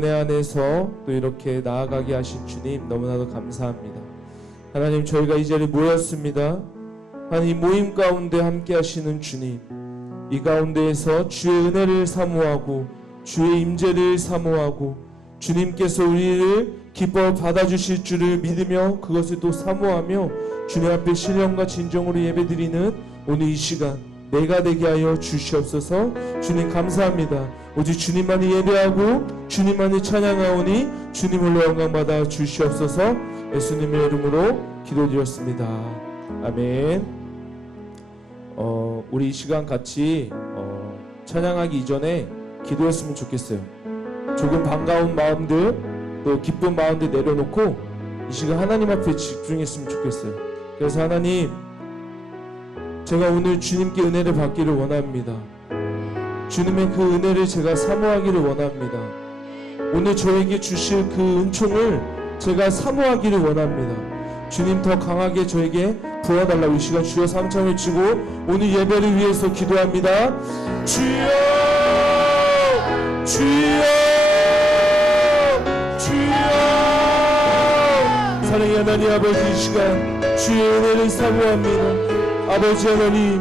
은혜 안에서 또 이렇게 나아가게 하신 주님 너무나도 감사합니다. 하나님, 저희가 이 자리에 모였습니다. 하나님, 모임 가운데 함께 하시는 주님, 이 가운데에서 주의 은혜를 사모하고 주의 임재를 사모하고 주님께서 우리를 기뻐 받아주실 줄을 믿으며 그것을 또 사모하며 주님 앞에 신령과 진정으로 예배드리는 오늘 이 시간 내가 되게 하여 주시옵소서. 주님 감사합니다. 오직 주님만이 예배하고 주님만이 찬양하오니 주님 홀로 영광 받아 주시옵소서. 예수님의 이름으로 기도드렸습니다. 아멘. 우리 이 시간 같이 찬양하기 이전에 기도했으면 좋겠어요. 조금 반가운 마음들 또 기쁜 마음들 내려놓고 이 시간 하나님 앞에 집중했으면 좋겠어요. 그래서 하나님, 제가 오늘 주님께 은혜를 받기를 원합니다. 주님의 그 은혜를 제가 사모하기를 원합니다. 오늘 저에게 주실 그 은총을 제가 사모하기를 원합니다. 주님 더 강하게 저에게 부어달라고 이 시간 주여 삼창을 치고 오늘 예배를 위해서 기도합니다. 주여, 주여, 주여. 사랑의 하나님 아버지, 이 시간 주의 은혜를 사모합니다. 아버지 하나님,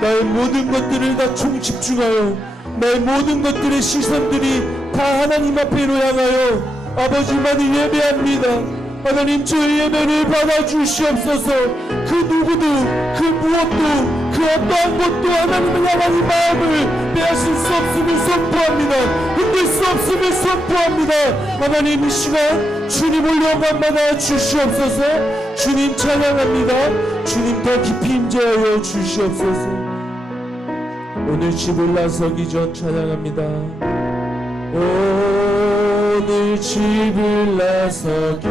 나의 모든 것들을 다 총집중하여 나의 모든 것들의 시선들이 다 하나님 앞에로 향하여 아버지만을 예배합니다. 하나님, 저의 예배를 받아주시옵소서. 그 누구도 그 무엇도 그 어떠한 것도 하나님을 향한 이 마음을 빼앗을 수 없음을 선포합니다. 흔들 수 없음을 선포합니다. 하나님, 이 시간 주님 올려만 받아 주시옵소서. 주님 찬양합니다. 주님 더 깊이 임재하여 주시옵소서. 오늘 집을 나서기 전 찬양합니다. 오늘 집을 나서기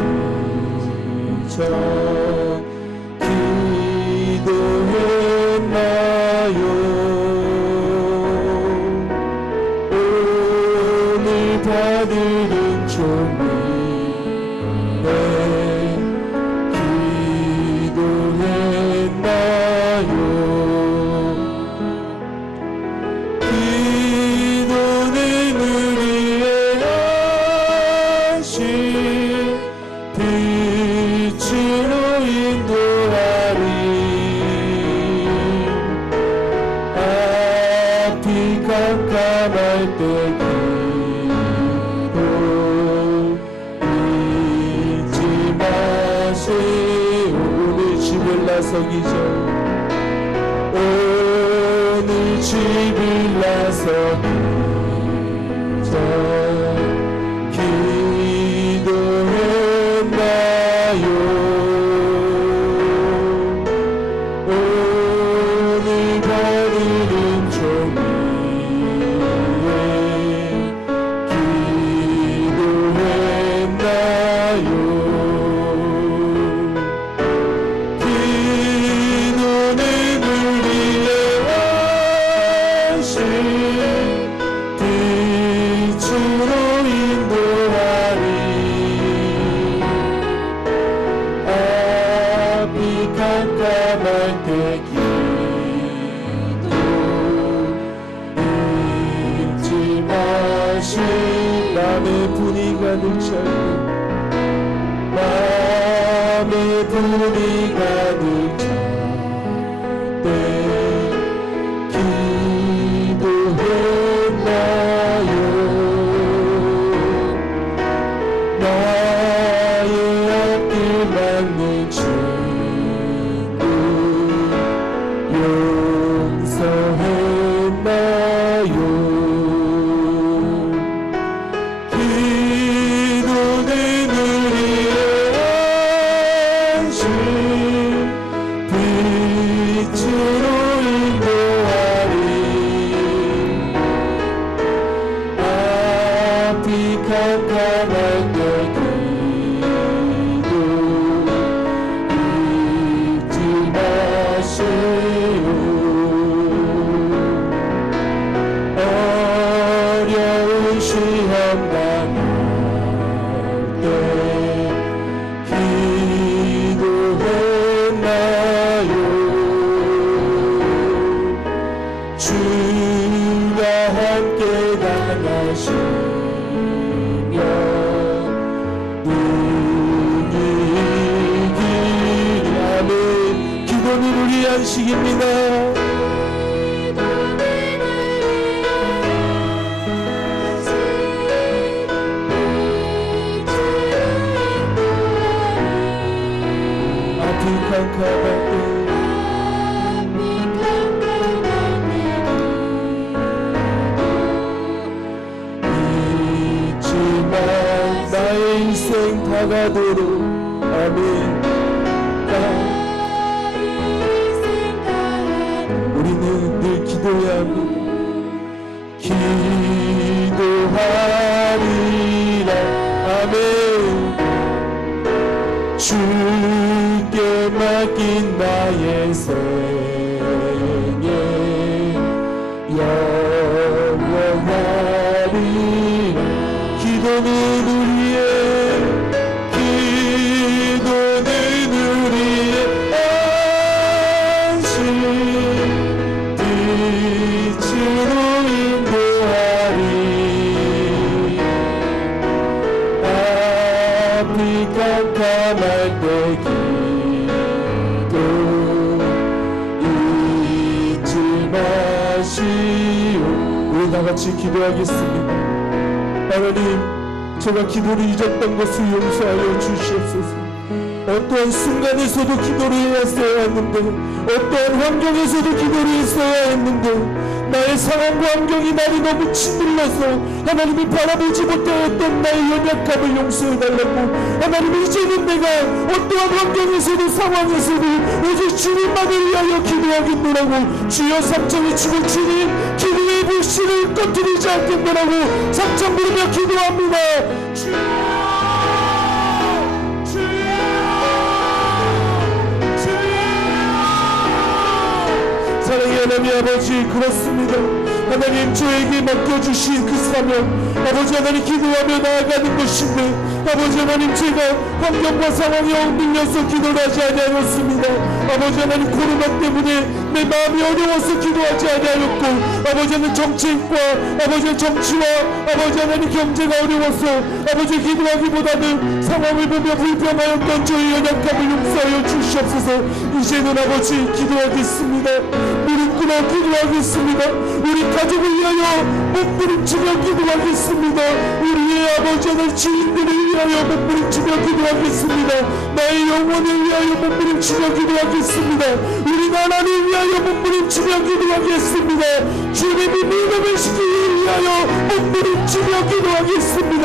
전 기도했나요? 오늘 받을 은총이 깜깜할 때 기도 잊지 마세요. 오늘 집을 나서기 전 오늘 집을 나서기 전 기도했나요? 오늘 받을 은총이 깜깜할 때 기도 잊지 마시고 맘의 분이 가득 차고 맘의 분이 가득 찰 때 기도했나요? 나의 앞길 막는 용서했나요? 기도는 우리의 안식 빛으로 인도하리. 앞이 깜깜할 때 기도 잊지 마세요. 어려운 시험 당할 때 기도했나요? 주가 함께 당하시며 안식입니다. 잊지마 나의 인생 다가도록 아멘. 우리는 늘 기도해야 합니다. 기도하리라 아멘. 주께 맡긴 나의 생애 영원하리라. 기도는 우리의 안식 빛으로 인도하리. 앞이 깜깜할 때 기도 잊지 마시오. 우리 다같이 기도하겠습니다. 하나님, 제가 기도를 잊었던 것을 용서하여 주시옵소서. 어떠한 순간에서도 기도를 했어야 했는데, 어떠한 환경에서도 기도를 했어야 했는데, 나의 상황과 환경이 나를 너무 짓눌러서 하나님이 바라보지 못하였던 나의 연약함을 용서해달라고. 하나님, 이제는 내가 어떠한 환경에서도 상황에서도 오직 주님만을 위하여 기도하겠노라고. 주여 삼창을 치고 주님 기도의 불씨를 꺼뜨리지 않겠노라고 삼창 부르며 기도합니다. 사랑의 하나님 아버지, 그렇습니다. 하나님, 저에게 맡겨주신 그 사명, 아버지 하나님, 기도하며 나아가는 것인데, 아버지 하나님, 제가 환경과 상황에 얽밀려서 기도를 하지 아니하였습니다. 아버지 하나님, 코로나 때문에 내 마음이 어려워서 기도하지 아니하였고, 아버지 하나님, 정치인과 아버지 하나님, 정치와 아버지 하나님, 경제가 어려워서 아버지 기도하기보다는 상황을 보며 불평하였던 저의 연약함을 용서하여 주시옵소서. 이제는 아버지 기도하겠습니다. 무릎 꿇어 기도하겠습니다. 우리 가족을 위하여 몸부림치며 기도하겠습니다. 우리의 아버지 하나님, 지인들을 위하여 몸부림치며 기도하겠습니다. 나의 영혼을 위하여 몸부림치며 기도하겠습니다. 우리 나라를 위하여 몸부림치며 기도하겠습니다. 주님이 믿음을 시키기 위하여 몸부림치며 기도하겠습니다.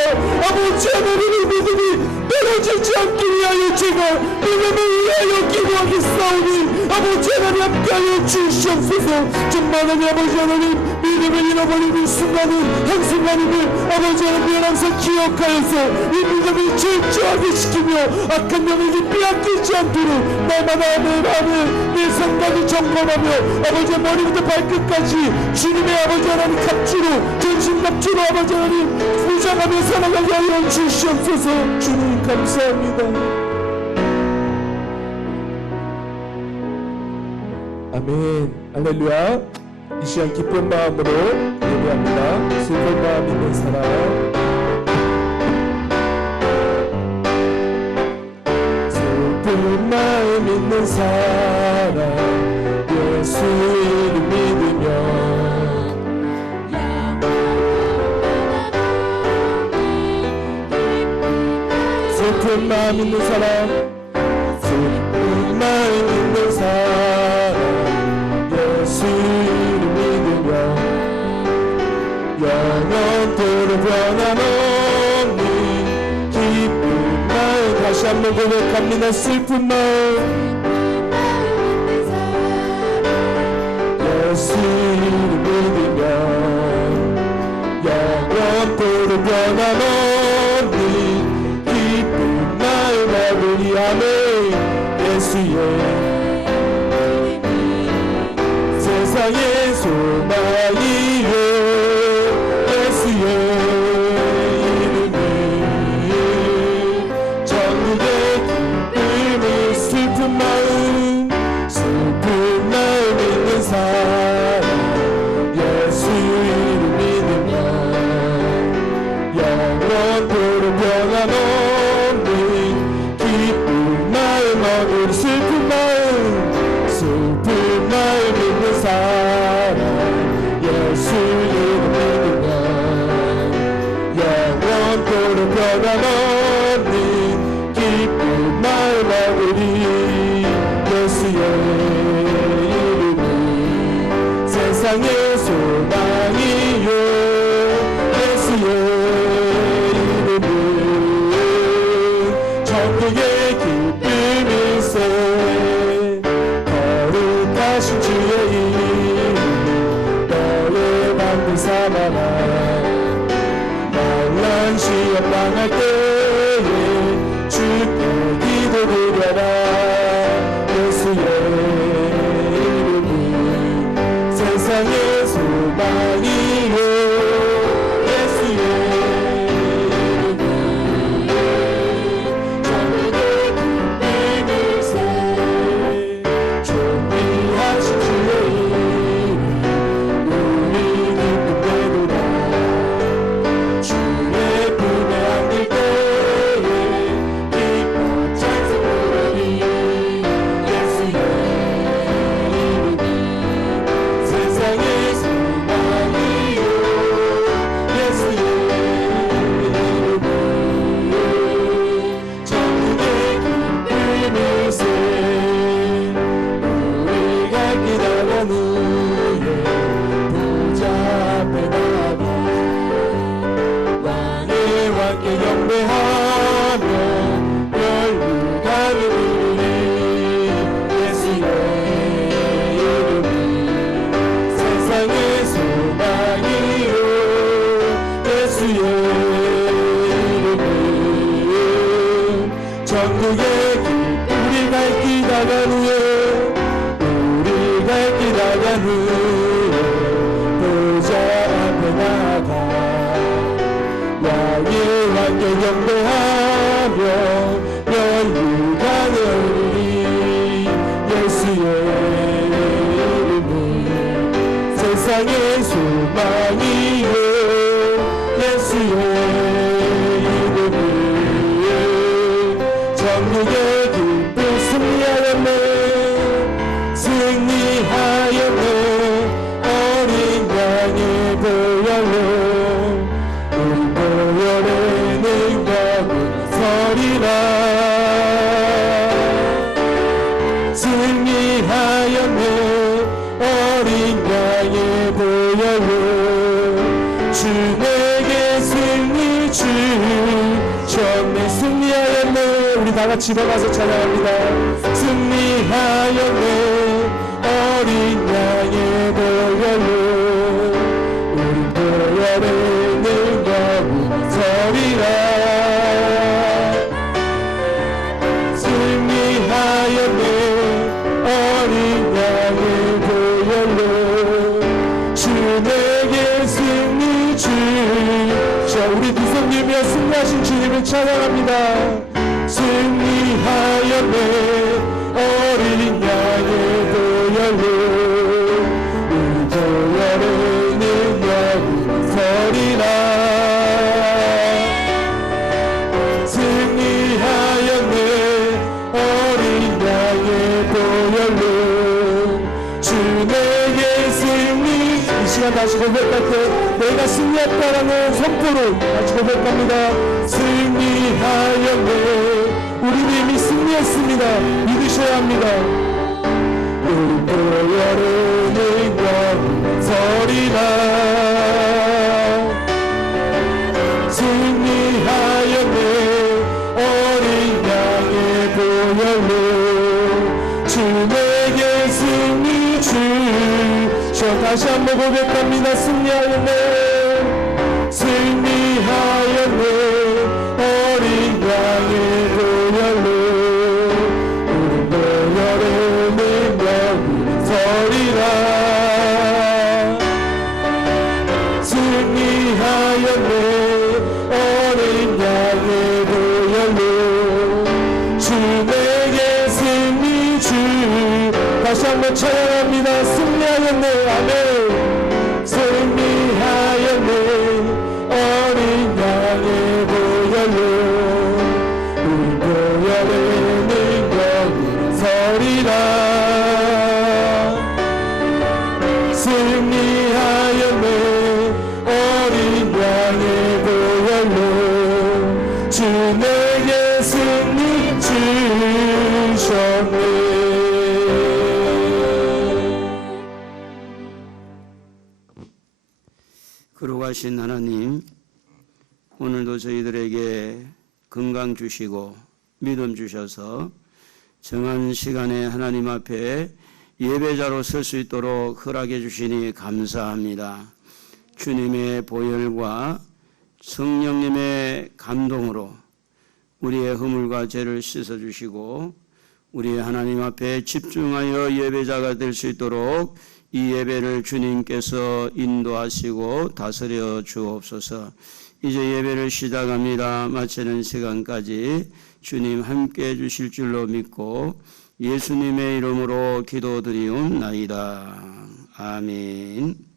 아버지 하나님의 믿음이 떨어지지 않기 위하여 제가 믿음을 위하여 기도하겠사오니 아버지 하나님 함께하여 주시옵소서. 정말 하나님, 아버지 하나님, 믿음을 잃어버리는 순간은 한순간임을 아버지 하나님 항상 기억하여서 이 믿음을 철저하게 시키며 악한 영에게 빼앗기지 않도록 날마다 내 마음을 내 생각을 점검하며 아버지 머리부터 발끝까지 주님의 아버지 하나님 갑주로 전신갑주로 아버지 하나님 부장하며 살아가게 하여 주시옵소서. 주님 감사합니다. 아멘. 할렐루야. 이 시간 기쁜 마음으로 예배합니다. 슬픈 마음 있는 사람, 슬픈 마음 있는 사람, 예수 이름 믿으며 슬픈 마음 있는 사람, 슬픈 마음 있는 사람, 예수 이름 믿으며 영원토록 변함없는 기쁜 마음. 다시 한번 고백합니다. 슬픈 마음, 예수 이름 믿으며 영원토록 변함없는 기쁜 마음 아버지. 아멘. 예수의 세상의 소망이요 예수의 이름이 전국의 기쁨이. 슬픈 마음, 슬픈 마음 있는 사람, 예수 이름 믿으며 영원 영원토록 변함없는 기쁜 마음 아버리 예수의 이름은 세상의 소망이요 예수의 이름은 천국의 기쁨일세 거룩하신 주의 이름 너의 받는 사람아 난란 시험 당할 때에 주께 기도드려라 예수의 이름은 세상의 소망이요 예수의 이름은 천국의 기쁨일세 존귀하신 주의 이름 우리 기쁨 되도다 주의 품에 안길 때에 기뻐 찬송 부르리 예수의 이름은 세상의 소망이요 예수의 이름은 천국의 기쁨일세 우리가 기다려는 후에 보좌 앞에 나가 왕의 왕께 경배하며 열무가를 부르리 예수의 이름은 세상의 소망이요 예수의 이름은 전국의 우리 갈 길 나간 후에 우리 갈 길 나간 후에 보좌 앞에 나가 왕의 왕께 경배하며 열무가를 부르리 예수의 이름은 세상의 소망이요 예수의 이름은 전국의 기쁨 승리하였네 승리하였네 어린 양의 보혈로 우리 보혈의 능력은 서리라 승리하였네 어린 양의 보혈로 주 내게 승리 주셨네 승리하였네 우리 다같이 일어나서 찬양합니다 승리하였네 어린 양의 보혈로 우리 보혈의 능력은 서리라 승리하였네 어린 양의 보혈로 주 내게 승리 주셔 우리 두 손 들며 승리하신 주님을 찬양합니다 승리하였네 어린 양의 보혈로 우리 보혈의 능력은 서리라 승리하였네 어린 양의 보혈로 주 내게 승리 이 시간 다시 고백할 때 내가 승리했다라는 선포로 다시 고백합니다 승리하였네 우리는 이미 승리했습니다 믿으셔야 합니다 우리 보혈의 능력은 서리라 승리하였네 어린 양의 보혈로 주 내게 승리 주셔 다시 한번 고백합니다 승리하였네 승리하였네 어린 양의 보혈로 우리 보혈의 능력은 서리라 승리하였네 어린 양의 보혈로 주 내게 승리 주 다시 한번 찬양합니다 승리하였네 아멘 승리하였네 어린 양의 보혈로 우리 보혈의 능력은 서리라 승리하였네 어린 양의 보혈로 주 내게 승리 주셨네. 거룩하신 하나님, 오늘도 저희들에게 건강 주시고 믿음 주셔서 정한 시간에 하나님 앞에 예배자로 설 수 있도록 허락해 주시니 감사합니다. 주님의 보혈과 성령님의 감동으로 우리의 허물과 죄를 씻어주시고 우리 하나님 앞에 집중하여 예배자가 될 수 있도록 이 예배를 주님께서 인도하시고 다스려 주옵소서. 이제 예배를 시작합니다. 마치는 시간까지 주님 함께해 주실 줄로 믿고 예수님의 이름으로 기도드리옵나이다. 아멘.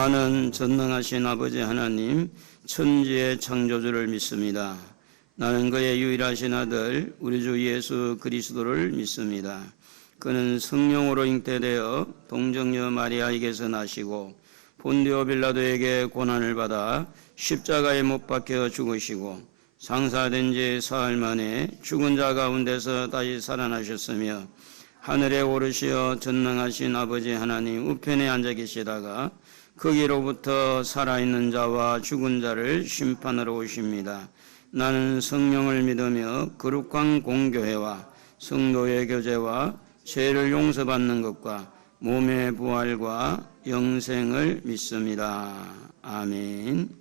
나는 전능하신 아버지 하나님 천지의 창조주를 믿습니다. 나는 그의 유일하신 아들 우리 주 예수 그리스도를 믿습니다. 그는 성령으로 잉태되어 동정녀 마리아에게서 나시고 본디오 빌라도에게 고난을 받아 십자가에 못 박혀 죽으시고 장사된 지 사흘 만에 죽은 자 가운데서 다시 살아나셨으며 하늘에 오르시어 전능하신 아버지 하나님 우편에 앉아 계시다가 거기로부터 살아있는 자와 죽은 자를 심판하러 오십니다. 나는 성령을 믿으며 거룩한 공교회와 성도의 교제와 죄를 용서받는 것과 몸의 부활과 영생을 믿습니다. 아멘.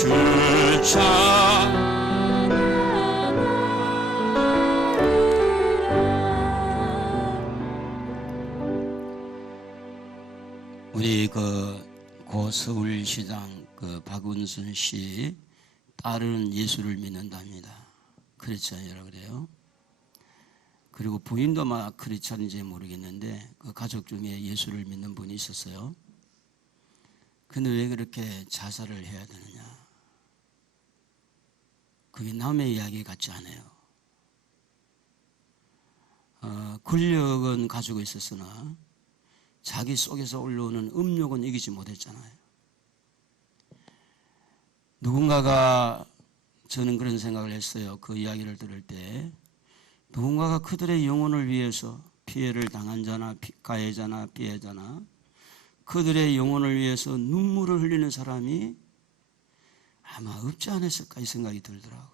주차 우리 고 서울시장 박은순 씨 딸은 예수를 믿는답니다. 크리스찬이라 그래요. 그리고 부인도 아마 크리스찬인지 모르겠는데 그 가족 중에 예수를 믿는 분이 있었어요. 근데 왜 그렇게 자살을 해야 되느냐? 그게 남의 이야기 같지 않아요. 권력은 가지고 있었으나 자기 속에서 올라오는 음욕은 이기지 못했잖아요. 누군가가, 저는 그런 생각을 했어요. 그 이야기를 들을 때 누군가가 그들의 영혼을 위해서 피해를 당한 자나 가해자나 피해자나 그들의 영혼을 위해서 눈물을 흘리는 사람이 아마 없지 않았을까 이 생각이 들더라고요.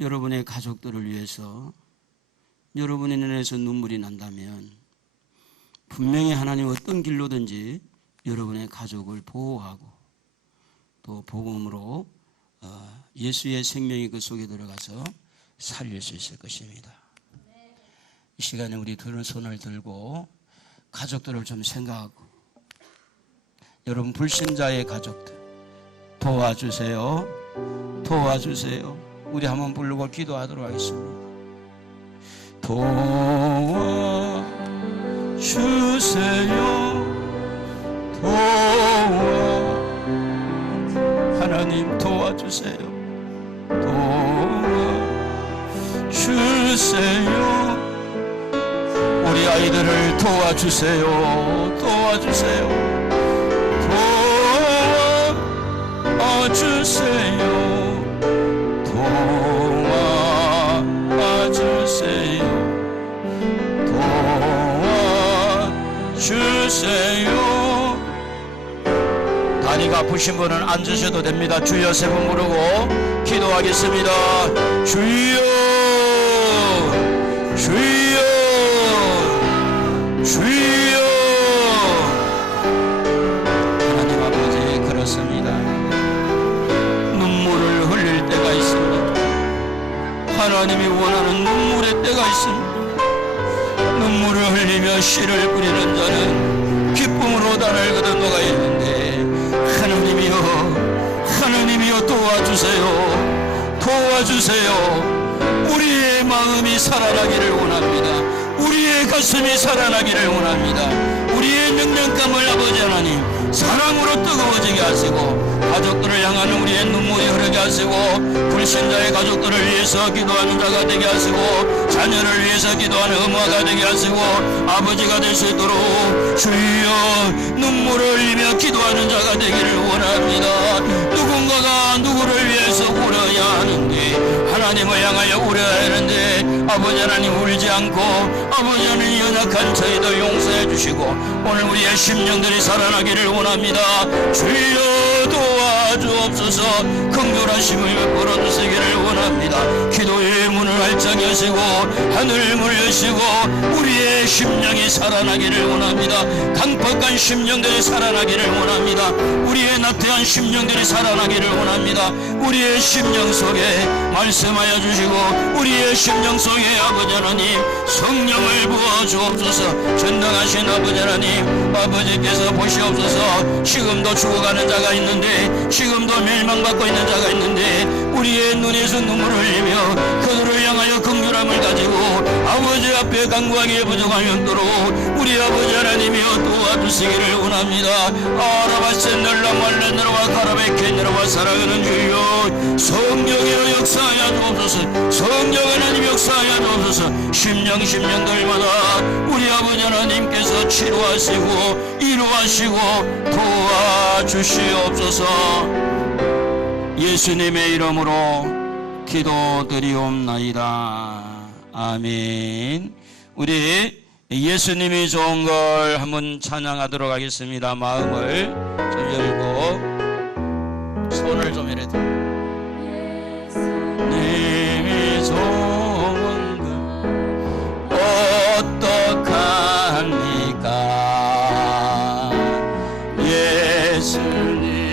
여러분의 가족들을 위해서 여러분의 눈에서 눈물이 난다면 분명히 하나님 어떤 길로든지 여러분의 가족을 보호하고 또 복음으로 예수의 생명이 그 속에 들어가서 살릴 수 있을 것입니다. 이 시간에 우리 둘은 손을 들고 가족들을 좀 생각하고, 여러분 불신자의 가족들 도와주세요. 도와주세요. 우리 한번 부르고 기도하도록 하겠습니다. 도와주세요. 하나님 도와주세요. 도와주세요. 우리 아이들을 도와주세요. 도와주세요. 도와주세요. 도와주세요. 도와주세요. 다리가 아프신 분은 앉으셔도 됩니다. 주여 세 번 부르고 기도하겠습니다. 주여, 주여, 주여. 하나님 아버지, 그렇습니다. 눈물을 흘릴 때가 있습니다. 하나님이 원하는 눈물의 때가 있습니다. 눈물을 흘리며 씨를 뿌리는 자는 기쁨으로 달을 거둬너가 있는데, 하나님이여, 하나님이여 도와주세요. 도와주세요. 우리의 마음이 살아나기를 원합니다. 우리의 가슴이 살아나기를 원합니다. 우리의 능력감을 아버지 하나님 사랑으로 뜨거워지게 하시고, 가족들을 향하는 우리의 눈물이 흐르게 하시고, 불신자의 가족들을 위해서 기도하는 자가 되게 하시고, 자녀를 위해서 기도하는 엄마가 되게 하시고, 아버지가 될 수 있도록 주여 눈물을 흘리며 기도하는 자가 되기를 원합니다. 누군가가 누구를 위해서 울어야 하는데, 하나님을 향하여 울어야 하는데, 아버지 하나님 울지 않고 아버지 하나님 연약한 저희들 용서해 주시고 오늘 우리의 심령들이 살아나기를 원합니다. 주여 도와주옵소서. 긍휼하심을 베풀어 주시기를 원합니다. 기도의 문을 활짝 여시고 하늘 문을 여시고 우리의 심령이 살아나기를 원합니다. 강팍한 심령들이 살아나기를 원합니다. 우리의 나태한 심령들이 살아나기를 원합니다. 우리의 심령 속에 말씀하여 주시고 우리의 심령 속에 아버지 하나님 성령을 부어주옵소서. 전능하신 아버지 하나님, 아버지께서 보시옵소서. 지금도 죽어가는 자가 있는데, 지금도 멸망받고 있는 자가 있는데, 우리의 눈에서 눈물을 흘리며 그들을 향하여 긍휼함을 가지고 아버지 앞에 간구하기에 부족함이 없도록 우리 아버지 하나님이여 도와주시기를 원합니다. 아라바센널라 말레너와 가라베케너와 사랑하는 주여, 성령이여 역사하여 주옵소서. 성령 하나님 역사하여 주옵소서. 심령들마다 우리 아버지 하나님께서 치료하시고 이루하시고 도와주시옵소서. 예수님의 이름으로 기도드리옵나이다. 아멘. 우리 예수님이 좋은 걸 한번 찬양하도록 하겠습니다. 마음을 좀 열고 손을 좀 이래 도 예수님이 좋은 걸 어떡합니까? 예수님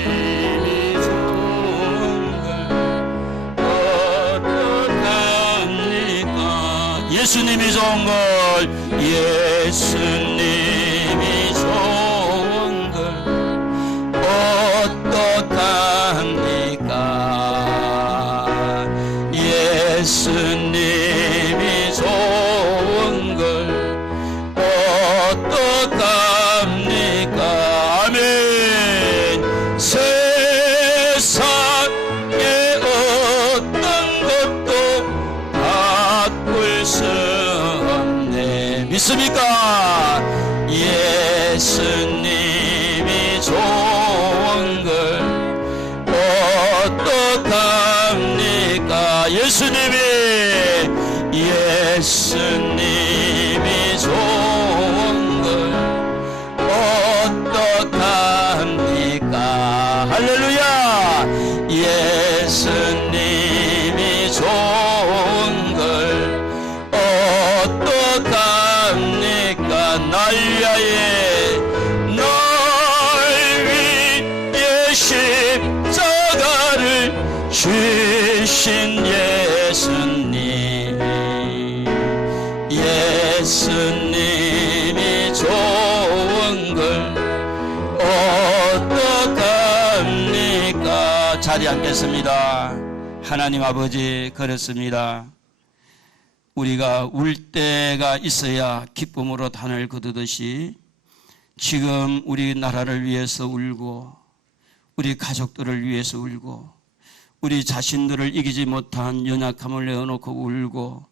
예수님이 좋은 걸 예수님이 좋은 걸 어떡합니까 예수님이 좋은 걸 어떡합니까 아멘 세상에 어떤 것도 바꿀 수 없네 믿습니까 예수님이 좋은 걸 어떡합니까 예수님이 좋은 걸 어떡합니까 할렐루야 예수님이 좋은 걸 어떡합니까 날 위하여 십자가를 주신 예수님이 좋은 걸 어떡합니까 자리 앉겠습니다 하나님 아버지 그렇습니다 우리가 울 때가 있어야 기쁨으로 단을 거두듯이 지금 우리 나라를 위해서 울고 우리 가족들을 위해서 울고 우리 자신들을 이기지 못한 연약함을 내어놓고 울고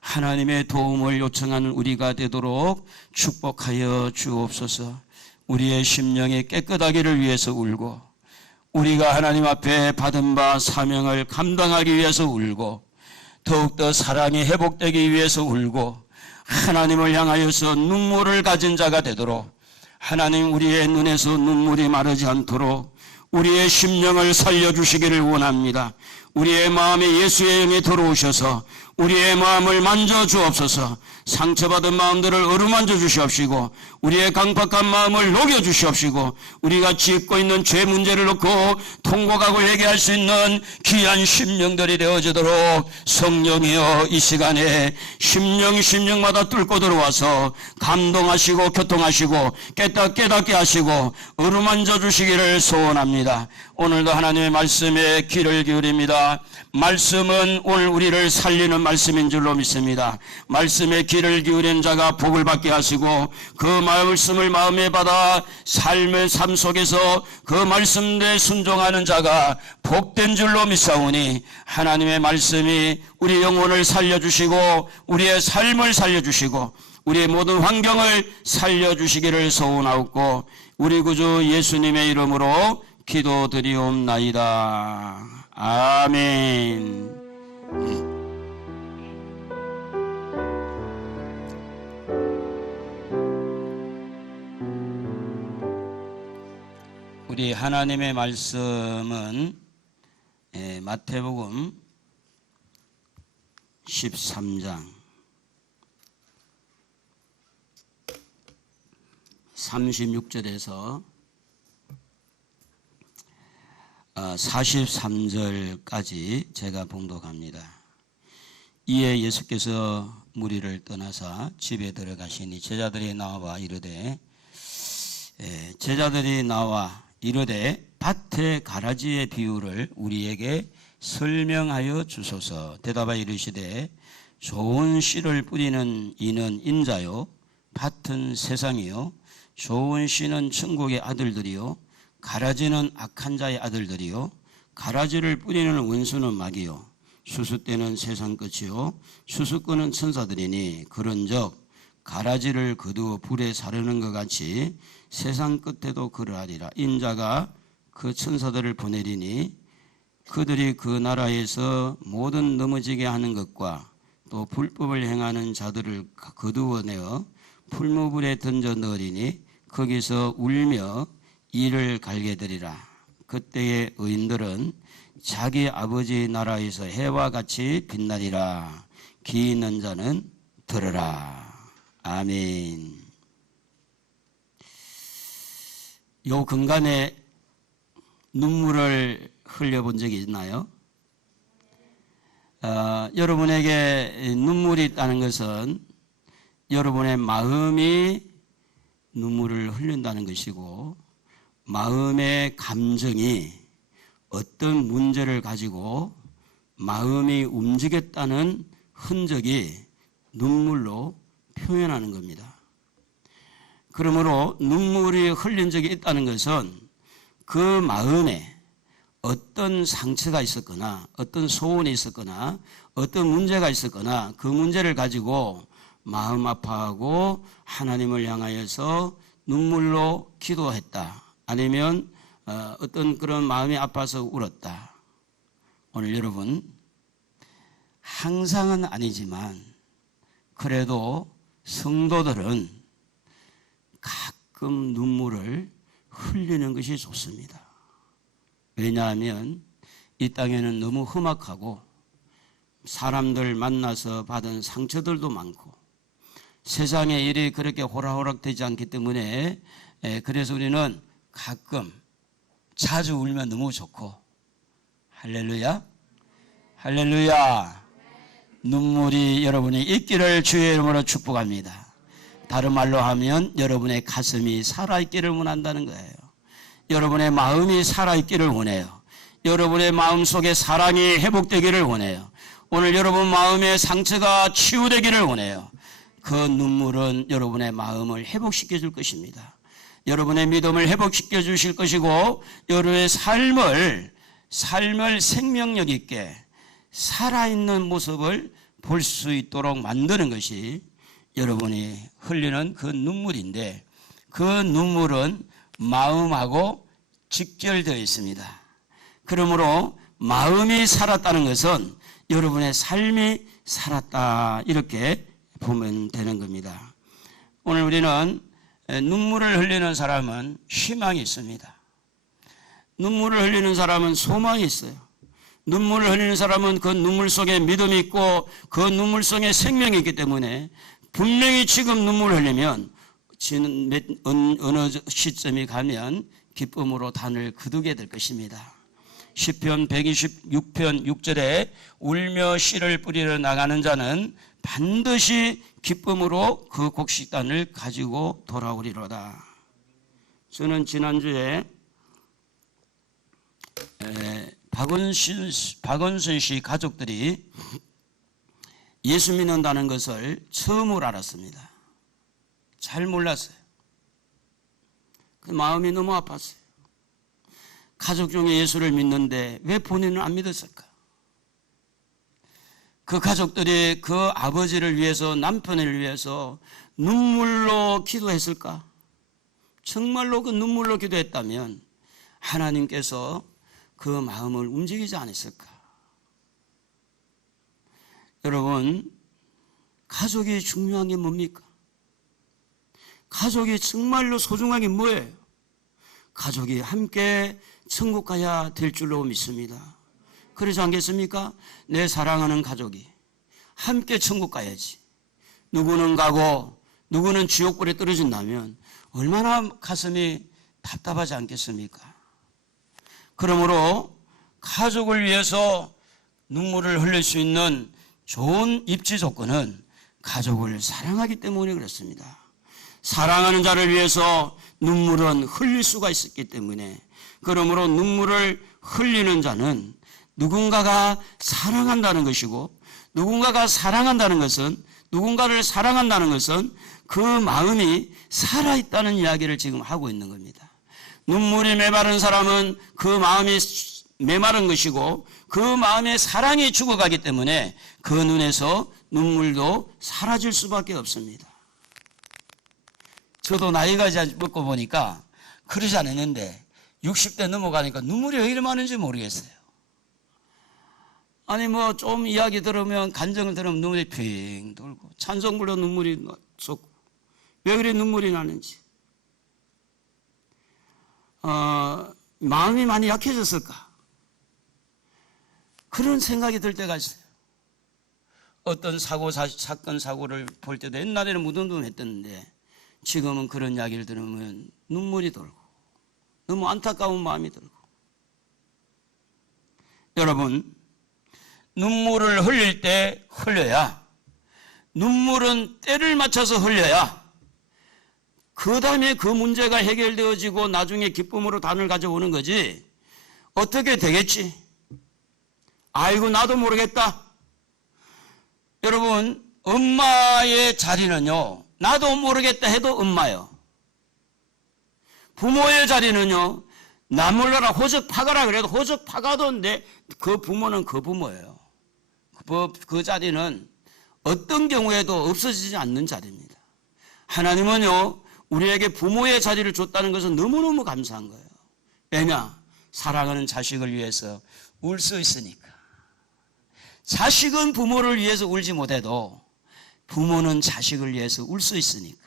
하나님의 도움을 요청하는 우리가 되도록 축복하여 주옵소서 우리의 심령이 깨끗하기를 위해서 울고 우리가 하나님 앞에 받은 바 사명을 감당하기 위해서 울고 더욱더 사랑이 회복되기 위해서 울고 하나님을 향하여서 눈물을 가진 자가 되도록 하나님 우리의 눈에서 눈물이 마르지 않도록 우리의 심령을 살려주시기를 원합니다. 우리의 마음에 예수의 영이 들어오셔서 우리의 마음을 만져주옵소서. 상처받은 마음들을 어루만져 주시옵시고 우리의 강팍한 마음을 녹여주시옵시고 우리가 짓고 있는 죄 문제를 놓고 통곡하고 회개할 수 있는 귀한 심령들이 되어지도록 성령이여 이 시간에 심령마다 뚫고 들어와서 감동하시고 교통하시고 깨닫게 하시고 어루만져 주시기를 소원합니다. 오늘도 하나님의 말씀에 귀를 기울입니다. 말씀은 오늘 우리를 살리는 말씀인 줄로 믿습니다. 말씀에 귀를 기울인 자가 복을 받게 하시고 그 말씀을 마음에 받아 삶의 삶 속에서 그 말씀에 순종하는 자가 복된 줄로 믿사오니 하나님의 말씀이 우리 영혼을 살려주시고 우리의 삶을 살려주시고 우리의 모든 환경을 살려주시기를 소원하옵고 우리 구주 예수님의 이름으로 기도드리옵나이다. 아멘. 우리 하나님의 말씀은 마태복음 13장 36절에서 43절까지 제가 봉독합니다. 이에 예수께서 무리를 떠나사 집에 들어가시니 제자들이 나와 이르되 밭의 가라지의 비유를 우리에게 설명하여 주소서. 대답하여 이르시되 좋은 씨를 뿌리는 이는 인자요 밭은 세상이요 좋은 씨는 천국의 아들들이요 가라지는 악한 자의 아들들이요 가라지를 뿌리는 원수는 마귀요 수수떼는 세상 끝이요 수수꾼은 천사들이니 그런즉 가라지를 거두어 불에 사르는 것 같이 세상 끝에도 그러하리라. 인자가 그 천사들을 보내리니 그들이 그 나라에서 모든 넘어지게 하는 것과 또 불법을 행하는 자들을 거두어내어 풀무불에 던져 넣으리니 거기서 울며 이를 갈게 되리라. 그때의 의인들은 자기 아버지 나라에서 해와 같이 빛나리라. 귀 있는 자는 들으라. 아멘. 요 근간에 눈물을 흘려본 적이 있나요? 여러분에게 눈물이 있다는 것은 여러분의 마음이 눈물을 흘린다는 것이고, 마음의 감정이 어떤 문제를 가지고 마음이 움직였다는 흔적이 눈물로 표현하는 겁니다. 그러므로 눈물이 흘린 적이 있다는 것은 그 마음에 어떤 상처가 있었거나 어떤 소원이 있었거나 어떤 문제가 있었거나 그 문제를 가지고 마음 아파하고 하나님을 향하여서 눈물로 기도했다. 아니면 어떤 그런 마음이 아파서 울었다. 오늘 여러분, 항상은 아니지만 그래도 성도들은 가끔 눈물을 흘리는 것이 좋습니다. 왜냐하면 이 땅에는 너무 험악하고 사람들 만나서 받은 상처들도 많고 세상의 일이 그렇게 호락호락 되지 않기 때문에, 그래서 우리는 가끔, 자주 울면 너무 좋고, 할렐루야, 할렐루야, 눈물이 여러분이 있기를 주의 이름으로 축복합니다. 다른 말로 하면 여러분의 가슴이 살아있기를 원한다는 거예요. 여러분의 마음이 살아있기를 원해요. 여러분의 마음속에 사랑이 회복되기를 원해요. 오늘 여러분 마음의 상처가 치유되기를 원해요. 그 눈물은 여러분의 마음을 회복시켜 줄 것입니다. 여러분의 믿음을 회복시켜 주실 것이고, 여러분의 삶을 생명력 있게 살아있는 모습을 볼 수 있도록 만드는 것이 여러분이 흘리는 그 눈물인데, 그 눈물은 마음하고 직결되어 있습니다. 그러므로 마음이 살았다는 것은 여러분의 삶이 살았다, 이렇게 보면 되는 겁니다. 오늘 우리는 눈물을 흘리는 사람은 희망이 있습니다. 눈물을 흘리는 사람은 소망이 있어요. 눈물을 흘리는 사람은 그 눈물 속에 믿음이 있고 그 눈물 속에 생명이 있기 때문에 분명히 지금 눈물을 흘리면 어느 시점이 가면 기쁨으로 단을 거두게 될 것입니다. 시편 126편 6절에 울며 씨를 뿌리러 나가는 자는 반드시 기쁨으로 그 곡식단을 가지고 돌아오리로다. 저는 지난주에 박원순 씨 가족들이 예수 믿는다는 것을 처음으로 알았습니다. 잘 몰랐어요. 그 마음이 너무 아팠어요. 가족 중에 예수를 믿는데 왜 본인은 안 믿었을까? 그 가족들이 그 아버지를 위해서, 남편을 위해서 눈물로 기도했을까? 정말로 그 눈물로 기도했다면 하나님께서 그 마음을 움직이지 않았을까? 여러분, 가족이 중요한 게 뭡니까? 가족이 정말로 소중한 게 뭐예요? 가족이 함께 천국 가야 될 줄로 믿습니다. 그러지 않겠습니까? 내 사랑하는 가족이 함께 천국 가야지. 누구는 가고 누구는 지옥불에 떨어진다면 얼마나 가슴이 답답하지 않겠습니까? 그러므로 가족을 위해서 눈물을 흘릴 수 있는 좋은 입지 조건은 가족을 사랑하기 때문에 그렇습니다. 사랑하는 자를 위해서 눈물은 흘릴 수가 있었기 때문에, 그러므로 눈물을 흘리는 자는 누군가가 사랑한다는 것이고, 누군가를 사랑한다는 것은 그 마음이 살아있다는 이야기를 지금 하고 있는 겁니다. 눈물이 메마른 사람은 그 마음이 메마른 것이고 그 마음에 사랑이 죽어가기 때문에 그 눈에서 눈물도 사라질 수밖에 없습니다. 저도 나이가 먹고 보니까 그러지 않았는데 60대 넘어가니까 눈물이 왜 이리 많은지 모르겠어요. 아니 뭐 좀 이야기 들으면, 간정을 들으면 눈물이 핑 돌고, 찬송 불러 눈물이 쏟고, 왜 그래 눈물이 나는지, 마음이 많이 약해졌을까? 그런 생각이 들 때가 있어요. 어떤 사건 사고를 볼 때도 옛날에는 무덤덤했던데 지금은 그런 이야기를 들으면 눈물이 돌고 너무 안타까운 마음이 들고. 여러분, 눈물을 흘릴 때 흘려야, 눈물은 때를 맞춰서 흘려야 그 다음에 그 문제가 해결되어지고 나중에 기쁨으로 단을 가져오는 거지. 어떻게 되겠지? 아이고 나도 모르겠다. 여러분, 엄마의 자리는요, 나도 모르겠다 해도 엄마요. 부모의 자리는요, 나 몰라라 호적 파가라 그래도 호적 파가도 그 부모는 그 부모예요. 그 자리는 어떤 경우에도 없어지지 않는 자리입니다. 하나님은요, 우리에게 부모의 자리를 줬다는 것은 너무너무 감사한 거예요. 왜냐? 사랑하는 자식을 위해서 울 수 있으니까. 자식은 부모를 위해서 울지 못해도 부모는 자식을 위해서 울 수 있으니까.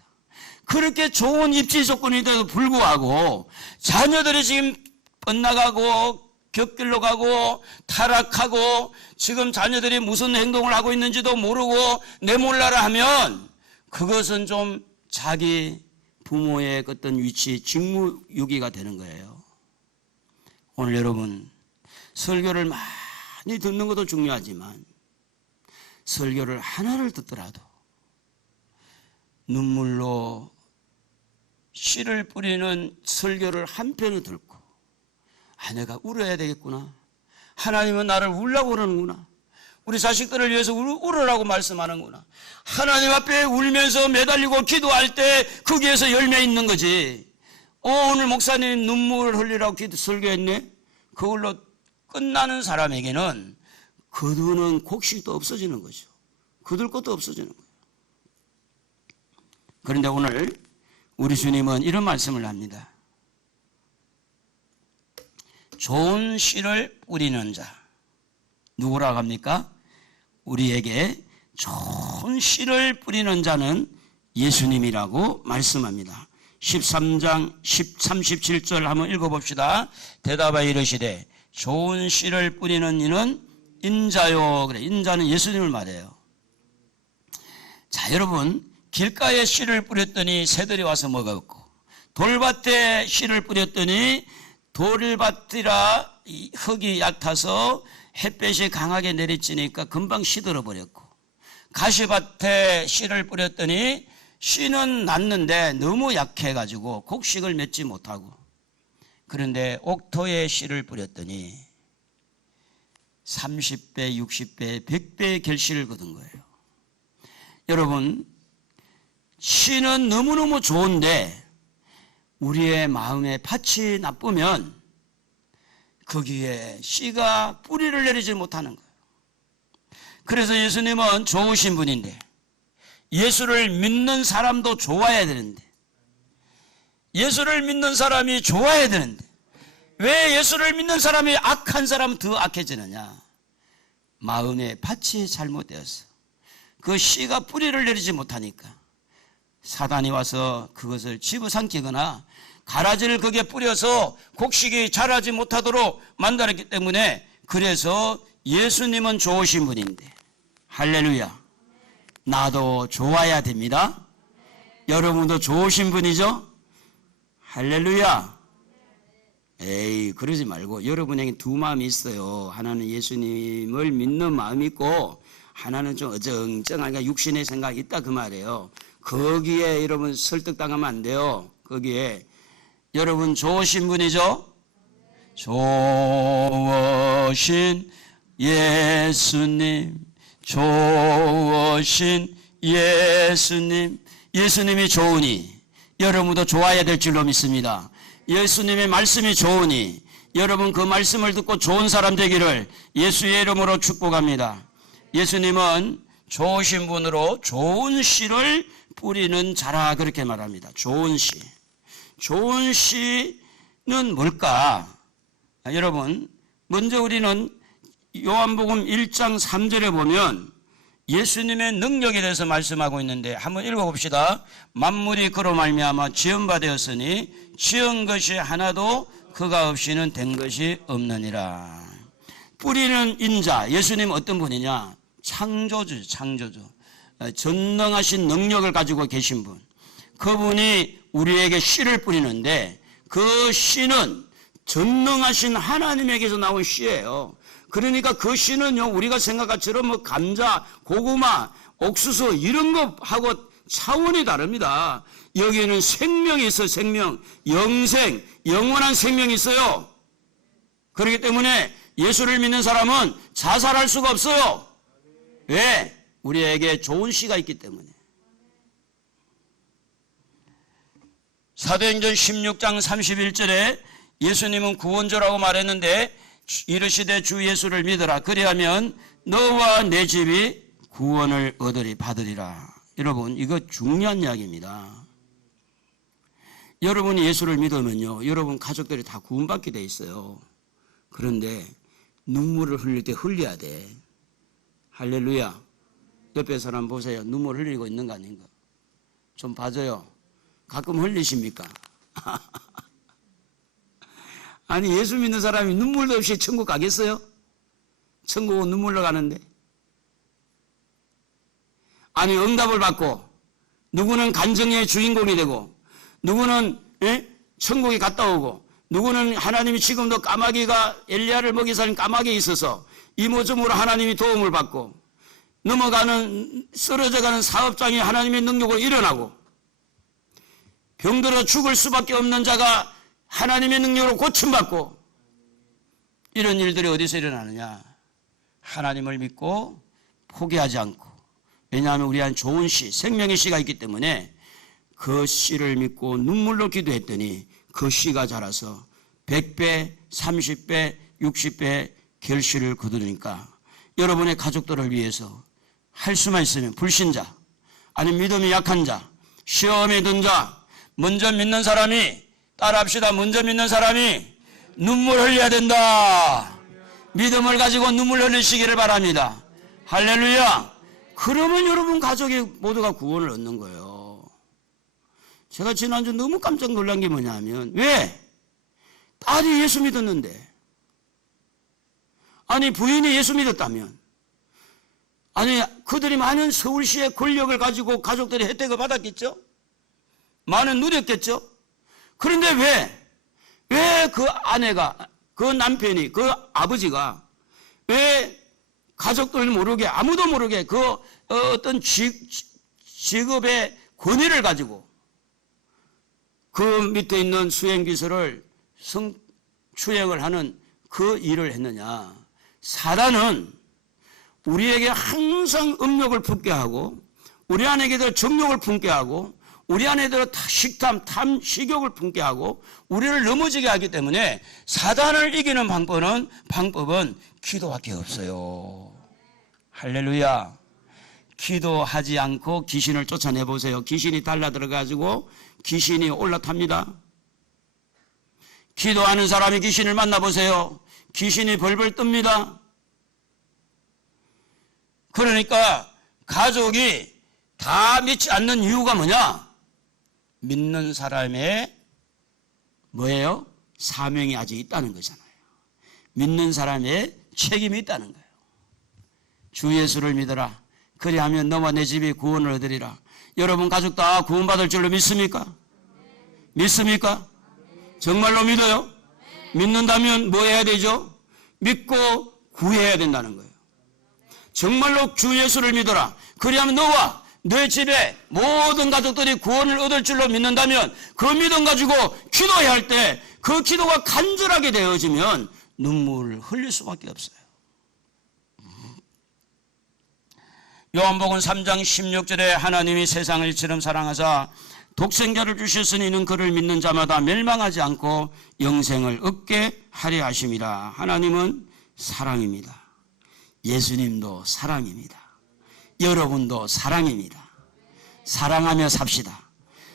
그렇게 좋은 입지 조건인데도 불구하고 자녀들이 지금 뻗나가고 곁길로 가고 타락하고 지금 자녀들이 무슨 행동을 하고 있는지도 모르고 내몰라라 하면 그것은 좀 자기 부모의 어떤 위치, 직무유기가 되는 거예요. 오늘 여러분, 설교를 많이 듣는 것도 중요하지만 설교를 하나를 듣더라도 눈물로 씨를 뿌리는 설교를 한 편을 듣고 내가 울어야 되겠구나. 하나님은 나를 울라고 그러는구나. 우리 자식들을 위해서 울으라고 말씀하는구나. 하나님 앞에 울면서 매달리고 기도할 때 거기에서 열매 있는 거지. 오늘 목사님 눈물을 흘리라고 설교했네. 그걸로 끝나는 사람에게는 거두는 곡식도 없어지는 거죠. 거둘 것도 없어지는 거예요. 그런데 오늘 우리 주님은 이런 말씀을 합니다. 좋은 씨를 뿌리는 자. 누구라고 합니까? 우리에게 좋은 씨를 뿌리는 자는 예수님이라고 말씀합니다. 13장 37절 한번 읽어봅시다. 대답하여 이르시되 좋은 씨를 뿌리는 이는 인자요. 그래, 인자는 예수님을 말해요. 자, 여러분, 길가에 씨를 뿌렸더니 새들이 와서 먹었고, 돌밭에 씨를 뿌렸더니 돌밭이라 흙이 얕아서 햇볕이 강하게 내리치니까 금방 시들어 버렸고, 가시밭에 씨를 뿌렸더니 씨는 났는데 너무 약해가지고 곡식을 맺지 못하고, 그런데 옥토에 씨를 뿌렸더니 30배, 60배, 100배의 결실을 거둔 거예요. 여러분, 씨는 너무너무 좋은데 우리의 마음의 밭이 나쁘면 거기에 씨가 뿌리를 내리지 못하는 거예요. 그래서 예수님은 좋으신 분인데 예수를 믿는 사람도 좋아야 되는데, 예수를 믿는 사람이 좋아야 되는데 왜 예수를 믿는 사람이 악한 사람은 더 악해지느냐? 마음의 밭이 잘못되었어. 그 씨가 뿌리를 내리지 못하니까 사단이 와서 그것을 집어삼키거나 가라지를 거기에 뿌려서 곡식이 자라지 못하도록 만들었기 때문에, 그래서 예수님은 좋으신 분인데, 할렐루야, 나도 좋아야 됩니다. 여러분도 좋으신 분이죠? 할렐루야. 에이, 그러지 말고 여러분에게 두 마음이 있어요. 하나는 예수님을 믿는 마음이 있고 하나는 좀 어정쩡하게 육신의 생각이 있다 그 말이에요. 거기에 여러분 설득당하면 안 돼요. 거기에 여러분 좋으신 분이죠? 좋으신 예수님, 좋으신 예수님. 예수님이 좋으니 여러분도 좋아야 될 줄로 믿습니다. 예수님의 말씀이 좋으니 여러분 그 말씀을 듣고 좋은 사람 되기를 예수의 이름으로 축복합니다. 예수님은 좋으신 분으로 좋은 씨를 뿌리는 자라 그렇게 말합니다. 좋은 씨. 좋은 씨는 뭘까? 여러분, 먼저 우리는 요한복음 1장 3절에 보면 예수님의 능력에 대해서 말씀하고 있는데 한번 읽어봅시다. 만물이 그로 말미암아 지은 바 되었으니 지은 것이 하나도 그가 없이는 된 것이 없느니라. 뿌리는 인자, 예수님 어떤 분이냐? 창조주, 창조주. 전능하신 능력을 가지고 계신 분. 그분이 우리에게 씨를 뿌리는데 그 씨는 전능하신 하나님에게서 나온 씨예요. 그러니까 그 씨는요, 우리가 생각한 것처럼 뭐 감자, 고구마, 옥수수 이런 거하고 차원이 다릅니다. 여기에는 생명이 있어요. 생명, 영생, 영원한 생명이 있어요. 그렇기 때문에 예수를 믿는 사람은 자살할 수가 없어요. 왜? 우리에게 좋은 씨가 있기 때문에. 사도행전 16장 31절에 예수님은 구원주라고 말했는데 이르시되 주 예수를 믿어라. 그리하면 너와 내 집이 구원을 받으리라. 여러분, 이거 중요한 이야기입니다. 여러분이 예수를 믿으면요, 여러분 가족들이 다 구원받게 돼 있어요. 그런데 눈물을 흘릴 때 흘려야 돼. 할렐루야. 옆에 사람 보세요. 눈물 흘리고 있는 거 아닌가? 좀 봐줘요. 가끔 흘리십니까? 아니, 예수 믿는 사람이 눈물도 없이 천국 가겠어요? 천국은 눈물로 가는데. 아니, 응답을 받고 누구는 간증의 주인공이 되고 누구는 천국에 갔다 오고 누구는 하나님이 지금도 까마귀가 엘리야를 먹이 살린 까마귀에 있어서 이모저모로 하나님이 도움을 받고 넘어가는 쓰러져가는 사업장이 하나님의 능력으로 일어나고 병들어 죽을 수밖에 없는 자가 하나님의 능력으로 고침받고 이런 일들이 어디서 일어나느냐? 하나님을 믿고 포기하지 않고, 왜냐하면 우리 한 좋은 씨, 생명의 씨가 있기 때문에 그 씨를 믿고 눈물로 기도했더니 그 씨가 자라서 100배, 30배, 60배 결실을 거두니까 여러분의 가족들을 위해서 할 수만 있으면 불신자, 아니 믿음이 약한 자, 시험에 든 자, 먼저 믿는 사람이, 따라합시다. 먼저 믿는 사람이 눈물 흘려야 된다. 믿음을 가지고 눈물 흘리시기를 바랍니다. 할렐루야. 그러면 여러분 가족이 모두가 구원을 얻는 거예요. 제가 지난주 너무 깜짝 놀란 게 뭐냐면, 왜? 딸이 예수 믿었는데, 아니 부인이 예수 믿었다면, 아니 그들이 많은 서울시의 권력을 가지고 가족들이 혜택을 받았겠죠? 많은 누렸겠죠? 그런데 왜 그 아내가, 그 남편이, 그 아버지가 왜 가족들 모르게, 아무도 모르게 그 어떤 직업의 권위를 가지고 그 밑에 있는 수행기술을 추행을 하는 그 일을 했느냐? 사단은 우리에게 항상 음욕을 품게 하고, 우리 안에게도 정욕을 품게 하고, 우리 안에도 식탐, 탐, 식욕을 품게 하고 우리를 넘어지게 하기 때문에 사단을 이기는 방법은 기도밖에 없어요. 할렐루야. 기도하지 않고 귀신을 쫓아내보세요. 귀신이 달라들어가지고 귀신이 올라탑니다. 기도하는 사람이 귀신을 만나보세요. 귀신이 벌벌 뜹니다. 그러니까 가족이 다 믿지 않는 이유가 뭐냐? 믿는 사람의 뭐예요? 사명이 아직 있다는 거잖아요. 믿는 사람의 책임이 있다는 거예요. 주 예수를 믿어라. 그리하면 너와 내 집이 구원을 얻으리라. 여러분 가족 다 구원받을 줄로 믿습니까? 믿습니까? 정말로 믿어요? 믿는다면 뭐 해야 되죠? 믿고 구해야 된다는 거예요. 정말로 주 예수를 믿어라. 그리하면 너와 내 집에 모든 가족들이 구원을 얻을 줄로 믿는다면 그 믿음 가지고 기도해야 할 때 그 기도가 간절하게 되어지면 눈물을 흘릴 수밖에 없어요. 요한복음 3장 16절에 하나님이 세상을 이처럼 사랑하사 독생자를 주셨으니 이는 그를 믿는 자마다 멸망하지 않고 영생을 얻게 하려 하심이라. 하나님은 사랑입니다. 예수님도 사랑입니다. 여러분도 사랑입니다. 사랑하며 삽시다.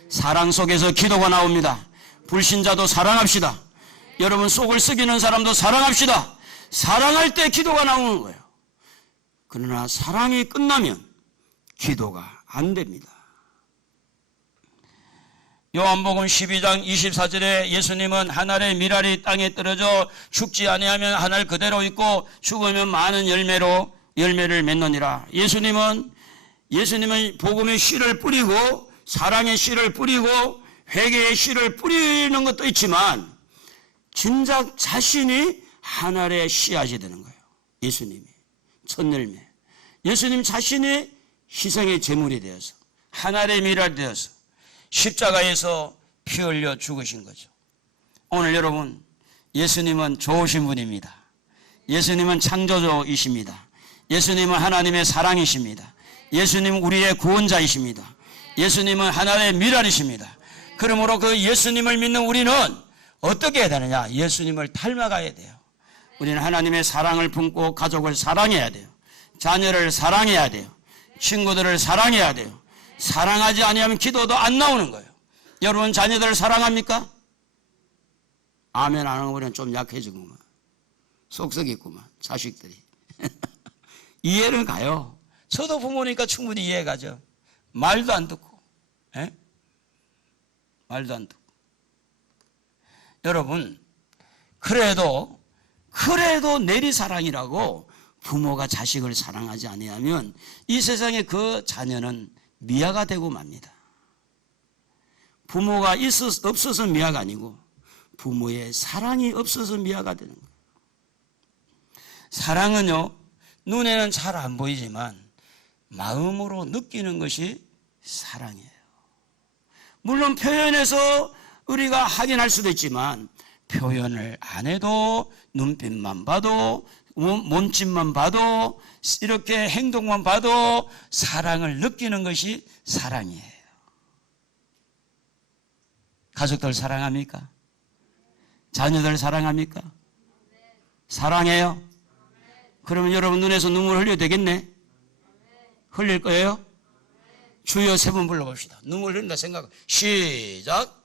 사랑 속에서 기도가 나옵니다. 불신자도 사랑합시다. 여러분 속을 썩이는 사람도 사랑합시다. 사랑할 때 기도가 나오는 거예요. 그러나 사랑이 끝나면 기도가 안 됩니다. 요한복음 12장 24절에 예수님은 하늘의 밀알이 땅에 떨어져 죽지 아니하면 하늘 그대로 있고 죽으면 많은 열매를 맺느니라. 예수님은 복음의 씨를 뿌리고 사랑의 씨를 뿌리고 회개의 씨를 뿌리는 것도 있지만 진작 자신이 하늘의 씨앗이 되는 거예요. 예수님이 첫 열매. 예수님 자신이 희생의 제물이 되어서 하나님의 미랄이 되어서 십자가에서 피 흘려 죽으신 거죠. 오늘 여러분, 예수님은 좋으신 분입니다. 예수님은 창조주이십니다. 예수님은 하나님의 사랑이십니다. 예수님은 우리의 구원자이십니다. 예수님은 하나님의 미랄이십니다. 그러므로 그 예수님을 믿는 우리는 어떻게 해야 되느냐? 예수님을 닮아가야 돼요. 우리는 하나님의 사랑을 품고 가족을 사랑해야 돼요. 자녀를 사랑해야 돼요. 친구들을 사랑해야 돼요. 사랑하지 아니하면 기도도 안 나오는 거예요. 여러분 자녀들을 사랑합니까? 아멘 안 하고 보면 좀 약해지구만. 속썩이구만 자식들이. 이해는 가요. 저도 부모니까 충분히 이해 가죠. 말도 안 듣고. 에? 말도 안 듣고. 여러분 그래도 내리사랑이라고 부모가 자식을 사랑하지 아니하면 이 세상에 그 자녀는 미아가 되고 맙니다. 부모가 없어서 미아가 아니고 부모의 사랑이 없어서 미아가 되는 거예요. 사랑은요, 눈에는 잘 안 보이지만 마음으로 느끼는 것이 사랑이에요. 물론 표현해서 우리가 확인할 수도 있지만 표현을 안 해도 눈빛만 봐도 몸짓만 봐도 이렇게 행동만 봐도 사랑을 느끼는 것이 사랑이에요. 가족들 사랑합니까? 자녀들 사랑합니까? 사랑해요? 그러면 여러분 눈에서 눈물 흘려도 되겠네? 흘릴 거예요? 주여 세 번 불러봅시다. 눈물 흘린다 생각. 시작.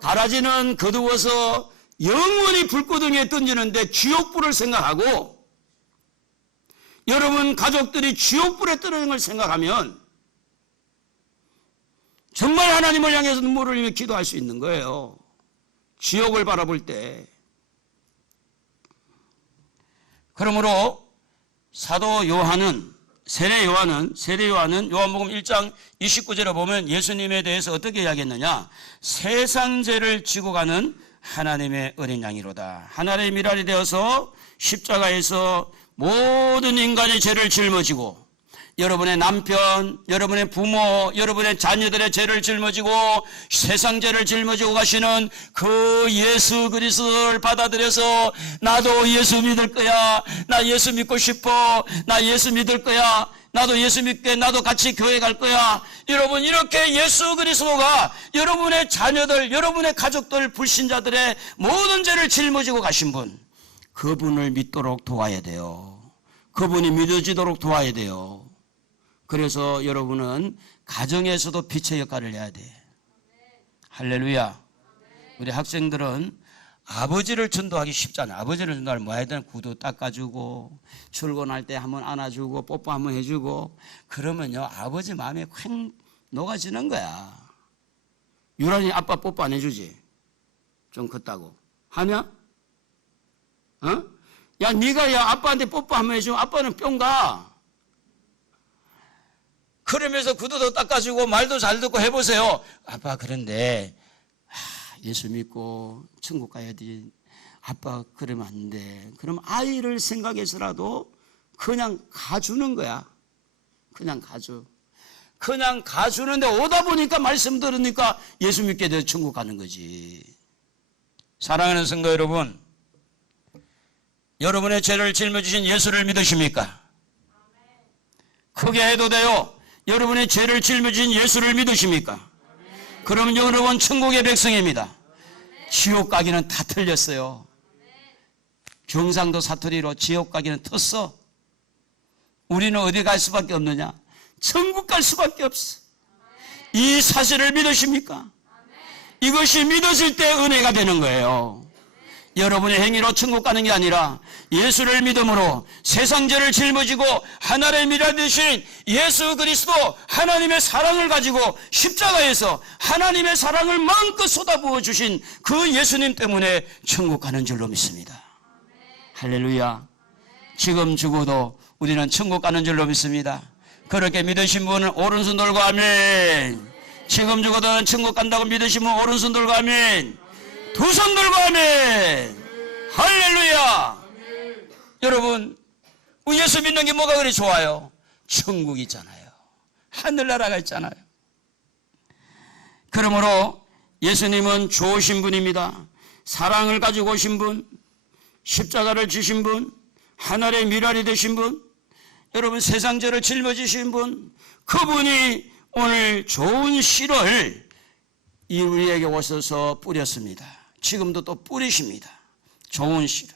가라지는 거두어서 영원히 불구덩이에 던지는데 지옥불을 생각하고, 여러분 가족들이 지옥불에 떨어지는 걸 생각하면 정말 하나님을 향해서 눈물을 흘리며 기도할 수 있는 거예요. 지옥을 바라볼 때. 그러므로 사도 요한은 세례 요한은 요한복음 1장 29절에 보면 예수님에 대해서 어떻게 이야기했느냐? 세상 죄를 지고 가는 하나님의 어린 양이로다. 하나님의 미랄이 되어서 십자가에서 모든 인간의 죄를 짊어지고, 여러분의 남편, 여러분의 부모, 여러분의 자녀들의 죄를 짊어지고 세상 죄를 짊어지고 가시는 그 예수 그리스도를 받아들여서 나도 예수 믿을 거야, 나 예수 믿고 싶어, 나 예수 믿을 거야, 나도 예수 믿게, 나도 같이 교회 갈 거야. 여러분 이렇게 예수 그리스도가 여러분의 자녀들, 여러분의 가족들, 불신자들의 모든 죄를 짊어지고 가신 분, 그분을 믿도록 도와야 돼요. 그분이 믿어지도록 도와야 돼요. 그래서 여러분은 가정에서도 빛의 역할을 해야 돼. 할렐루야. 우리 학생들은 아버지를 전도하기 쉽잖아요. 아버지를 전도하면 뭐 해야 되나? 구두 닦아주고, 출근할 때 한번 안아주고, 뽀뽀 한번 해주고, 그러면요 아버지 마음에 콱 녹아지는 거야. 유란이 아빠 뽀뽀 안 해주지? 좀 컸다고 하냐? 어? 야 네가 야 아빠한테 뽀뽀 한번 해주면 아빠는 뿅 가. 그러면서 구두도 닦아주고 말도 잘 듣고 해보세요. 아빠 그런데 예수 믿고 천국 가야지. 아빠 그러면 안 돼. 그럼 아이를 생각해서라도 그냥 가주는 거야. 그냥 가주. 그냥 가주는데 오다 보니까 말씀 들으니까 예수 믿게 돼서 천국 가는 거지. 사랑하는 성도 여러분, 여러분의 죄를 짊어지신 예수를 믿으십니까? 크게 해도 돼요. 여러분의 죄를 짊어진 예수를 믿으십니까? 그러면 여러분 천국의 백성입니다. 지옥 가기는 다 틀렸어요. 경상도 사투리로 지옥 가기는 텄어. 우리는 어디 갈 수밖에 없느냐? 천국 갈 수밖에 없어. 이 사실을 믿으십니까? 이것이 믿어질 때 은혜가 되는 거예요. 여러분의 행위로 천국 가는 게 아니라 예수를 믿음으로 세상 죄를 짊어지고 하나님의 미랄 되신 예수 그리스도 하나님의 사랑을 가지고 십자가에서 하나님의 사랑을 마음껏 쏟아부어 주신 그 예수님 때문에 천국 가는 줄로 믿습니다. 할렐루야. 지금 죽어도 우리는 천국 가는 줄로 믿습니다. 그렇게 믿으신 분은 오른손 들고 아멘. 지금 죽어도 천국 간다고 믿으시면 오른손 들고 아멘. 두 손 들고 아멘. 할렐루야. 여러분, 예수 믿는 게 뭐가 그리 좋아요? 천국이 있잖아요. 하늘나라가 있잖아요. 그러므로 예수님은 좋으신 분입니다. 사랑을 가지고 오신 분, 십자가를 지신 분, 하늘의 미랄이 되신 분, 여러분 세상 죄를 짊어지신 분, 그분이 오늘 좋은 씨를 이 우리에게 오셔서 뿌렸습니다. 지금도 또 뿌리십니다. 좋은 씨를.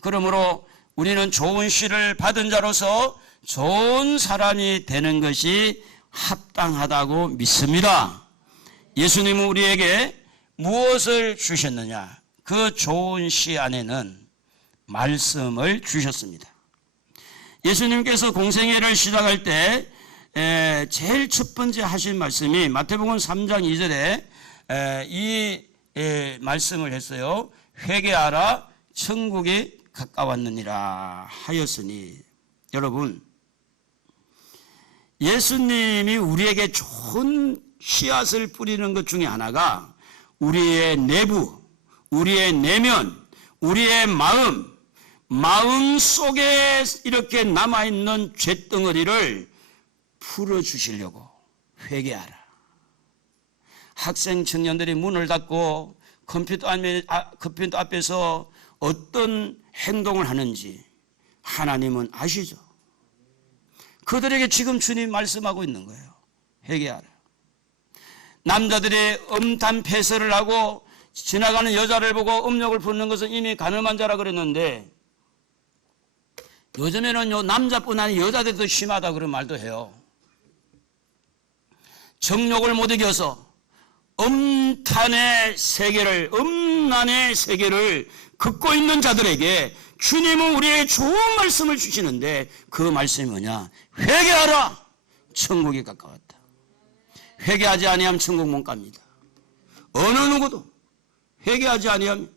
그러므로 우리는 좋은 씨를 받은 자로서 좋은 사람이 되는 것이 합당하다고 믿습니다. 예수님은 우리에게 무엇을 주셨느냐? 그 좋은 씨 안에는 말씀을 주셨습니다. 예수님께서 공생애를 시작할 때 제일 첫 번째 하신 말씀이 마태복음 3장 2절에 이 말씀을 했어요. 회개하라 천국이 가까웠느니라 하였으니. 여러분, 예수님이 우리에게 좋은 씨앗을 뿌리는 것 중에 하나가 우리의 내부, 우리의 내면, 우리의 마음 속에 이렇게 남아있는 죄덩어리를 풀어주시려고. 회개하라. 학생 청년들이 문을 닫고 컴퓨터 앞에서 어떤 행동을 하는지 하나님은 아시죠? 그들에게 지금 주님 말씀하고 있는 거예요. 회개하라. 남자들이 음담 폐설을 하고 지나가는 여자를 보고 음욕을 부르는 것은 이미 가늠한 자라 그랬는데, 요즘에는 남자뿐 아니라 여자들도 심하다 그런 말도 해요. 정욕을 못 이겨서 음란의 세계를 긋고 있는 자들에게 주님은 우리에게 좋은 말씀을 주시는데, 그 말씀이 뭐냐? 회개하라! 천국이 가까웠다. 회개하지 아니하면 천국 못 갑니다. 어느 누구도 회개하지 아니하면.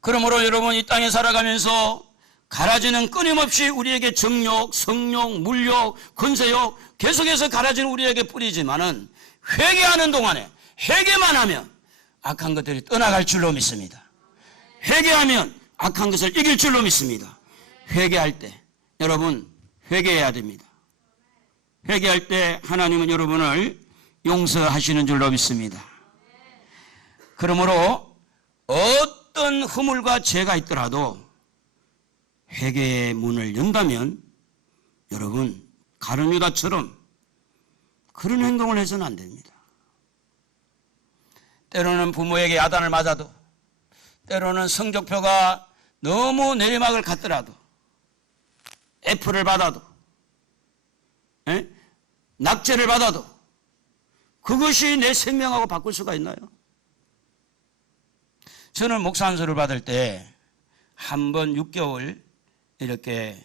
그러므로 여러분, 이 땅에 살아가면서 가라지는 끊임없이 우리에게 정욕, 성욕, 물욕, 권세욕 계속해서 가라지는 우리에게 뿌리지만은, 회개하는 동안에 회개만 하면 악한 것들이 떠나갈 줄로 믿습니다. 회개하면 악한 것을 이길 줄로 믿습니다. 회개할 때 여러분 회개해야 됩니다. 회개할 때 하나님은 여러분을 용서하시는 줄로 믿습니다. 그러므로 어떤 허물과 죄가 있더라도 회개의 문을 연다면 여러분 가룟 유다처럼 그런 행동을 해서는 안 됩니다. 때로는 부모에게 야단을 맞아도, 때로는 성적표가 너무 내리막을 갔더라도, F를 받아도, 낙제를 받아도 그것이 내 생명하고 바꿀 수가 있나요? 저는 목사 안수를 받을 때 한 번 6개월 이렇게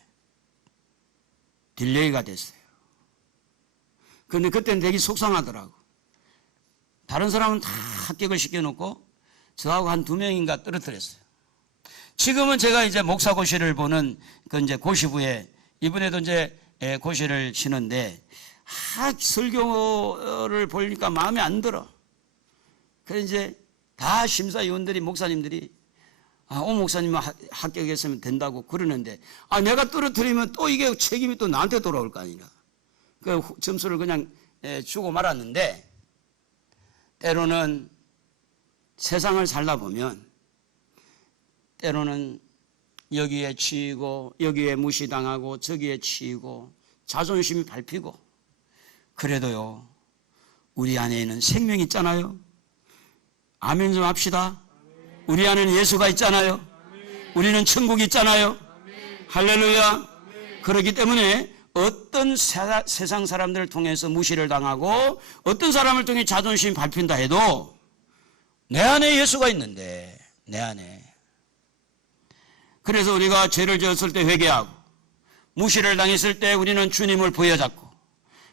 딜레이가 됐어요. 그런데 그때는 되게 속상하더라고. 다른 사람은 다 합격을 시켜놓고 저하고 한 2명인가 떨어뜨렸어요. 지금은 제가 이제 목사고시를 보는 그 이제 고시부에 이번에도 이제 고시를 치는데 설교를 보니까 마음에 안 들어. 그래서 이제 다 심사위원들이 목사님들이 오 목사님은 합격했으면 된다고 그러는데 내가 떨어뜨리면 또 이게 책임이 또 나한테 돌아올 거 아니냐. 그 점수를 그냥 주고 말았는데, 때로는 세상을 살다 보면 때로는 여기에 치이고 여기에 무시당하고 저기에 치이고 자존심이 밟히고, 그래도요 우리 안에는 생명이 있잖아요. 아멘 좀 합시다. 우리 안에는 예수가 있잖아요. 우리는 천국이 있잖아요. 할렐루야. 그렇기 때문에 어떤 세상 사람들을 통해서 무시를 당하고 어떤 사람을 통해 자존심이 밟힌다 해도 내 안에 예수가 있는데, 내 안에. 그래서 우리가 죄를 지었을 때 회개하고 무시를 당했을 때 우리는 주님을 부여잡고,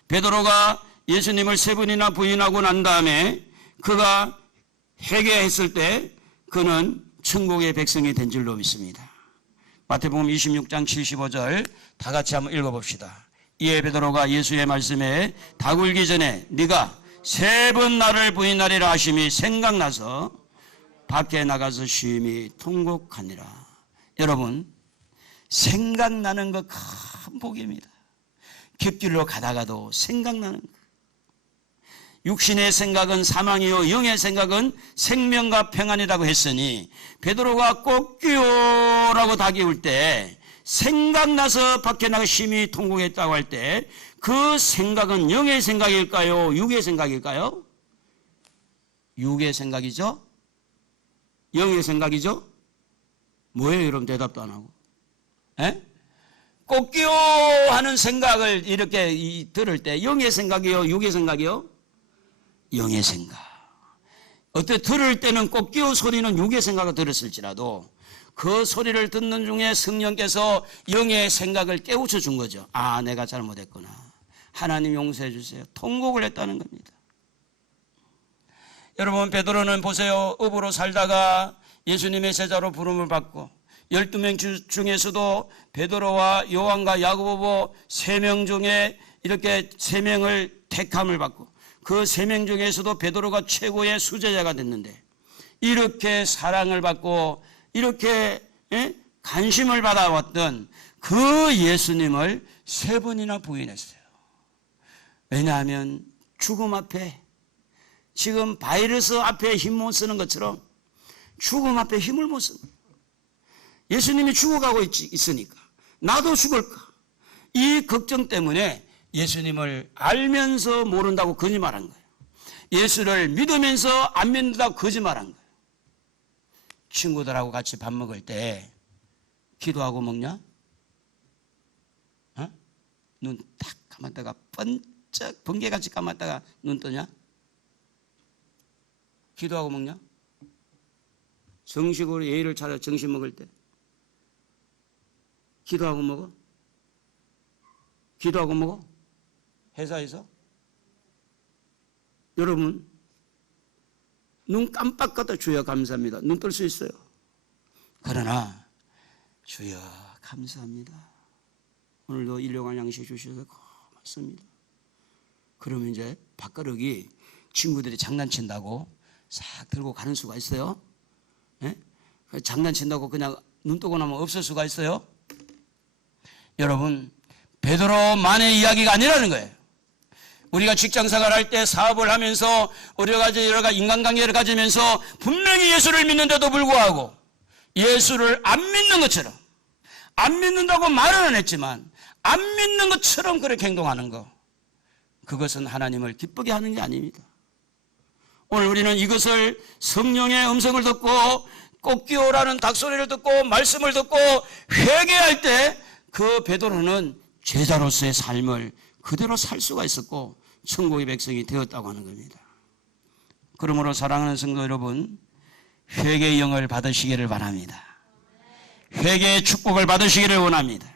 베드로가 예수님을 3번이나 부인하고 난 다음에 그가 회개했을 때 그는 천국의 백성이 된 줄로 믿습니다. 마태복음 26장 75절 다 같이 한번 읽어봅시다. 이에 베드로가 예수의 말씀에 다굴기 전에 네가 3번 나를 부인하리라 하심이 생각나서 밖에 나가서 심히 통곡하니라. 여러분, 생각나는 것 큰 복입니다. 깃길로 가다가도 생각나는 것. 육신의 생각은 사망이요 영의 생각은 생명과 평안이라고 했으니 베드로가 꼭기요라고 다기울 때 생각나서 밖에 나가 심히 통곡했다고 할 때 그 생각은 영의 생각일까요? 육의 생각일까요? 육의 생각이죠? 영의 생각이죠? 뭐예요? 여러분 대답도 안 하고. 에? 꼭기요 하는 생각을 이렇게 들을 때 영의 생각이요? 육의 생각이요? 영의 생각. 어때 들을 때는 꼭기요 소리는 육의 생각을 들었을지라도 그 소리를 듣는 중에 성령께서 영의 생각을 깨우쳐 준 거죠. 아, 내가 잘못했구나. 하나님 용서해 주세요. 통곡을 했다는 겁니다. 여러분, 베드로는 보세요. 업으로 살다가 예수님의 제자로 부름을 받고 12명 중에서도 베드로와 요한과 야고보 3명 중에 이렇게 3명을 택함을 받고 그 3명 중에서도 베드로가 최고의 수제자가 됐는데 이렇게 사랑을 받고 이렇게 관심을 받아왔던 그 예수님을 3번이나 부인했어요. 왜냐하면 죽음 앞에 지금 바이러스 앞에 힘 못 쓰는 것처럼 죽음 앞에 힘을 못 쓰는 거예요. 예수님이 죽어가고 있으니까 나도 죽을까 이 걱정 때문에 예수님을 알면서 모른다고 거짓말한 거예요. 예수를 믿으면서 안 믿는다고 거짓말한 거예요. 친구들하고 같이 밥 먹을 때 기도하고 먹냐? 어? 눈 딱 감았다가 번쩍 번개같이 감았다가 눈 뜨냐? 기도하고 먹냐? 정식으로 예의를 차려 점심 먹을 때 기도하고 먹어? 기도하고 먹어? 회사에서? 여러분, 눈 깜빡하다 주여 감사합니다. 눈 뜰 수 있어요. 그러나 주여 감사합니다. 오늘도 일용할 양식 주셔서 고맙습니다. 그러면 이제 밥그릇이 친구들이 장난친다고 싹 들고 가는 수가 있어요. 네? 장난친다고 그냥 눈 뜨고 나면 없을 수가 있어요. 여러분, 베드로만의 이야기가 아니라는 거예요. 우리가 직장생활 할 때 사업을 하면서 여러 가지 인간관계를 가지면서 분명히 예수를 믿는데도 불구하고 예수를 안 믿는 것처럼 안 믿는다고 말은 안 했지만 안 믿는 것처럼 그렇게 행동하는 거, 그것은 하나님을 기쁘게 하는 게 아닙니다. 오늘 우리는 이것을 성령의 음성을 듣고 꼭기오라는 닭소리를 듣고 말씀을 듣고 회개할 때 그 베드로는 제자로서의 삶을 그대로 살 수가 있었고 천국의 백성이 되었다고 하는 겁니다. 그러므로 사랑하는 성도 여러분, 회개의 영을 받으시기를 바랍니다. 회개의 축복을 받으시기를 원합니다.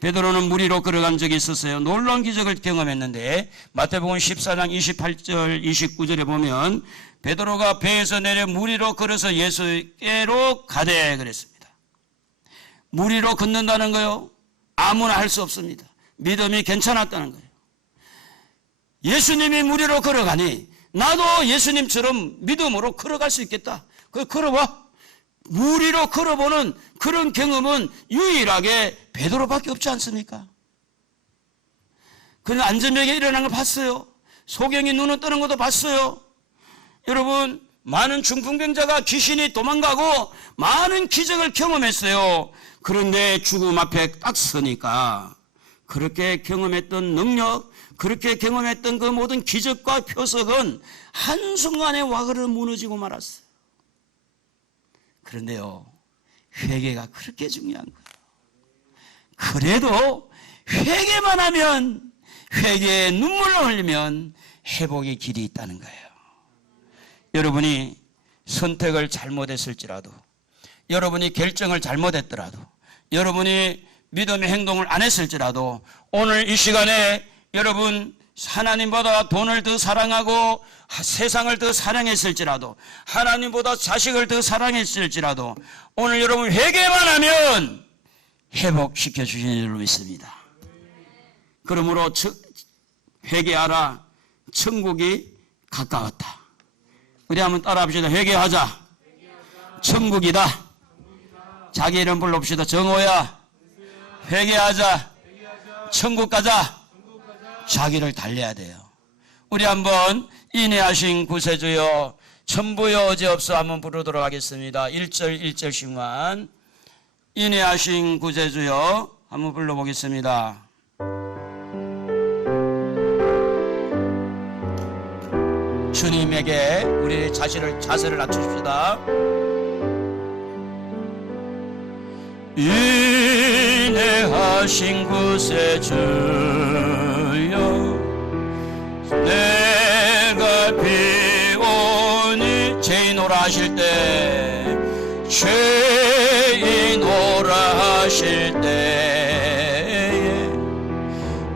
베드로는 물 위로 걸어간 적이 있었어요. 놀라운 기적을 경험했는데 마태복음 14장 28절 29절에 보면 베드로가 배에서 내려 물 위로 걸어서 예수께로 가되 그랬습니다. 물 위로 걷는다는 거요, 아무나 할 수 없습니다. 믿음이 괜찮았다는 거예요. 예수님이 물 위로 걸어가니 나도 예수님처럼 믿음으로 걸어갈 수 있겠다. 걸어봐. 물 위로 걸어보는 그런 경험은 유일하게 베드로밖에 없지 않습니까? 그는 안전벽에 일어난 걸 봤어요. 소경이 눈을 뜨는 것도 봤어요. 여러분, 많은 중풍병자가 귀신이 도망가고 많은 기적을 경험했어요. 그런데 죽음 앞에 딱 서니까 그렇게 경험했던 능력, 그렇게 경험했던 그 모든 기적과 표석은 한순간에 와그르 무너지고 말았어요. 그런데요, 회개가 그렇게 중요한 거예요. 그래도 회개만 하면, 회개에 눈물을 흘리면 회복의 길이 있다는 거예요. 여러분이 선택을 잘못했을지라도, 여러분이 결정을 잘못했더라도, 여러분이 믿음의 행동을 안 했을지라도 오늘 이 시간에 여러분 하나님보다 돈을 더 사랑하고 세상을 더 사랑했을지라도, 하나님보다 자식을 더 사랑했을지라도 오늘 여러분 회개만 하면 회복시켜 주시는 줄로 믿습니다. 그러므로 회개하라. 천국이 가까웠다. 우리 한번 따라합시다. 회개하자. 천국이다. 자기 이름 불러봅시다. 정호야, 회개하자. 천국 가자. 자기를 달래야 돼요. 우리 한번 인내하신 구세주여 천부여 어지없어 한번 부르도록 하겠습니다. 1절 1절씩만 인내하신 구세주여 한번 불러보겠습니다. 주님에게 우리 자세를 낮추십시다. 인내하신 구세주여 내가 비오니 죄인오라 하실 때 죄인오라 하실 때에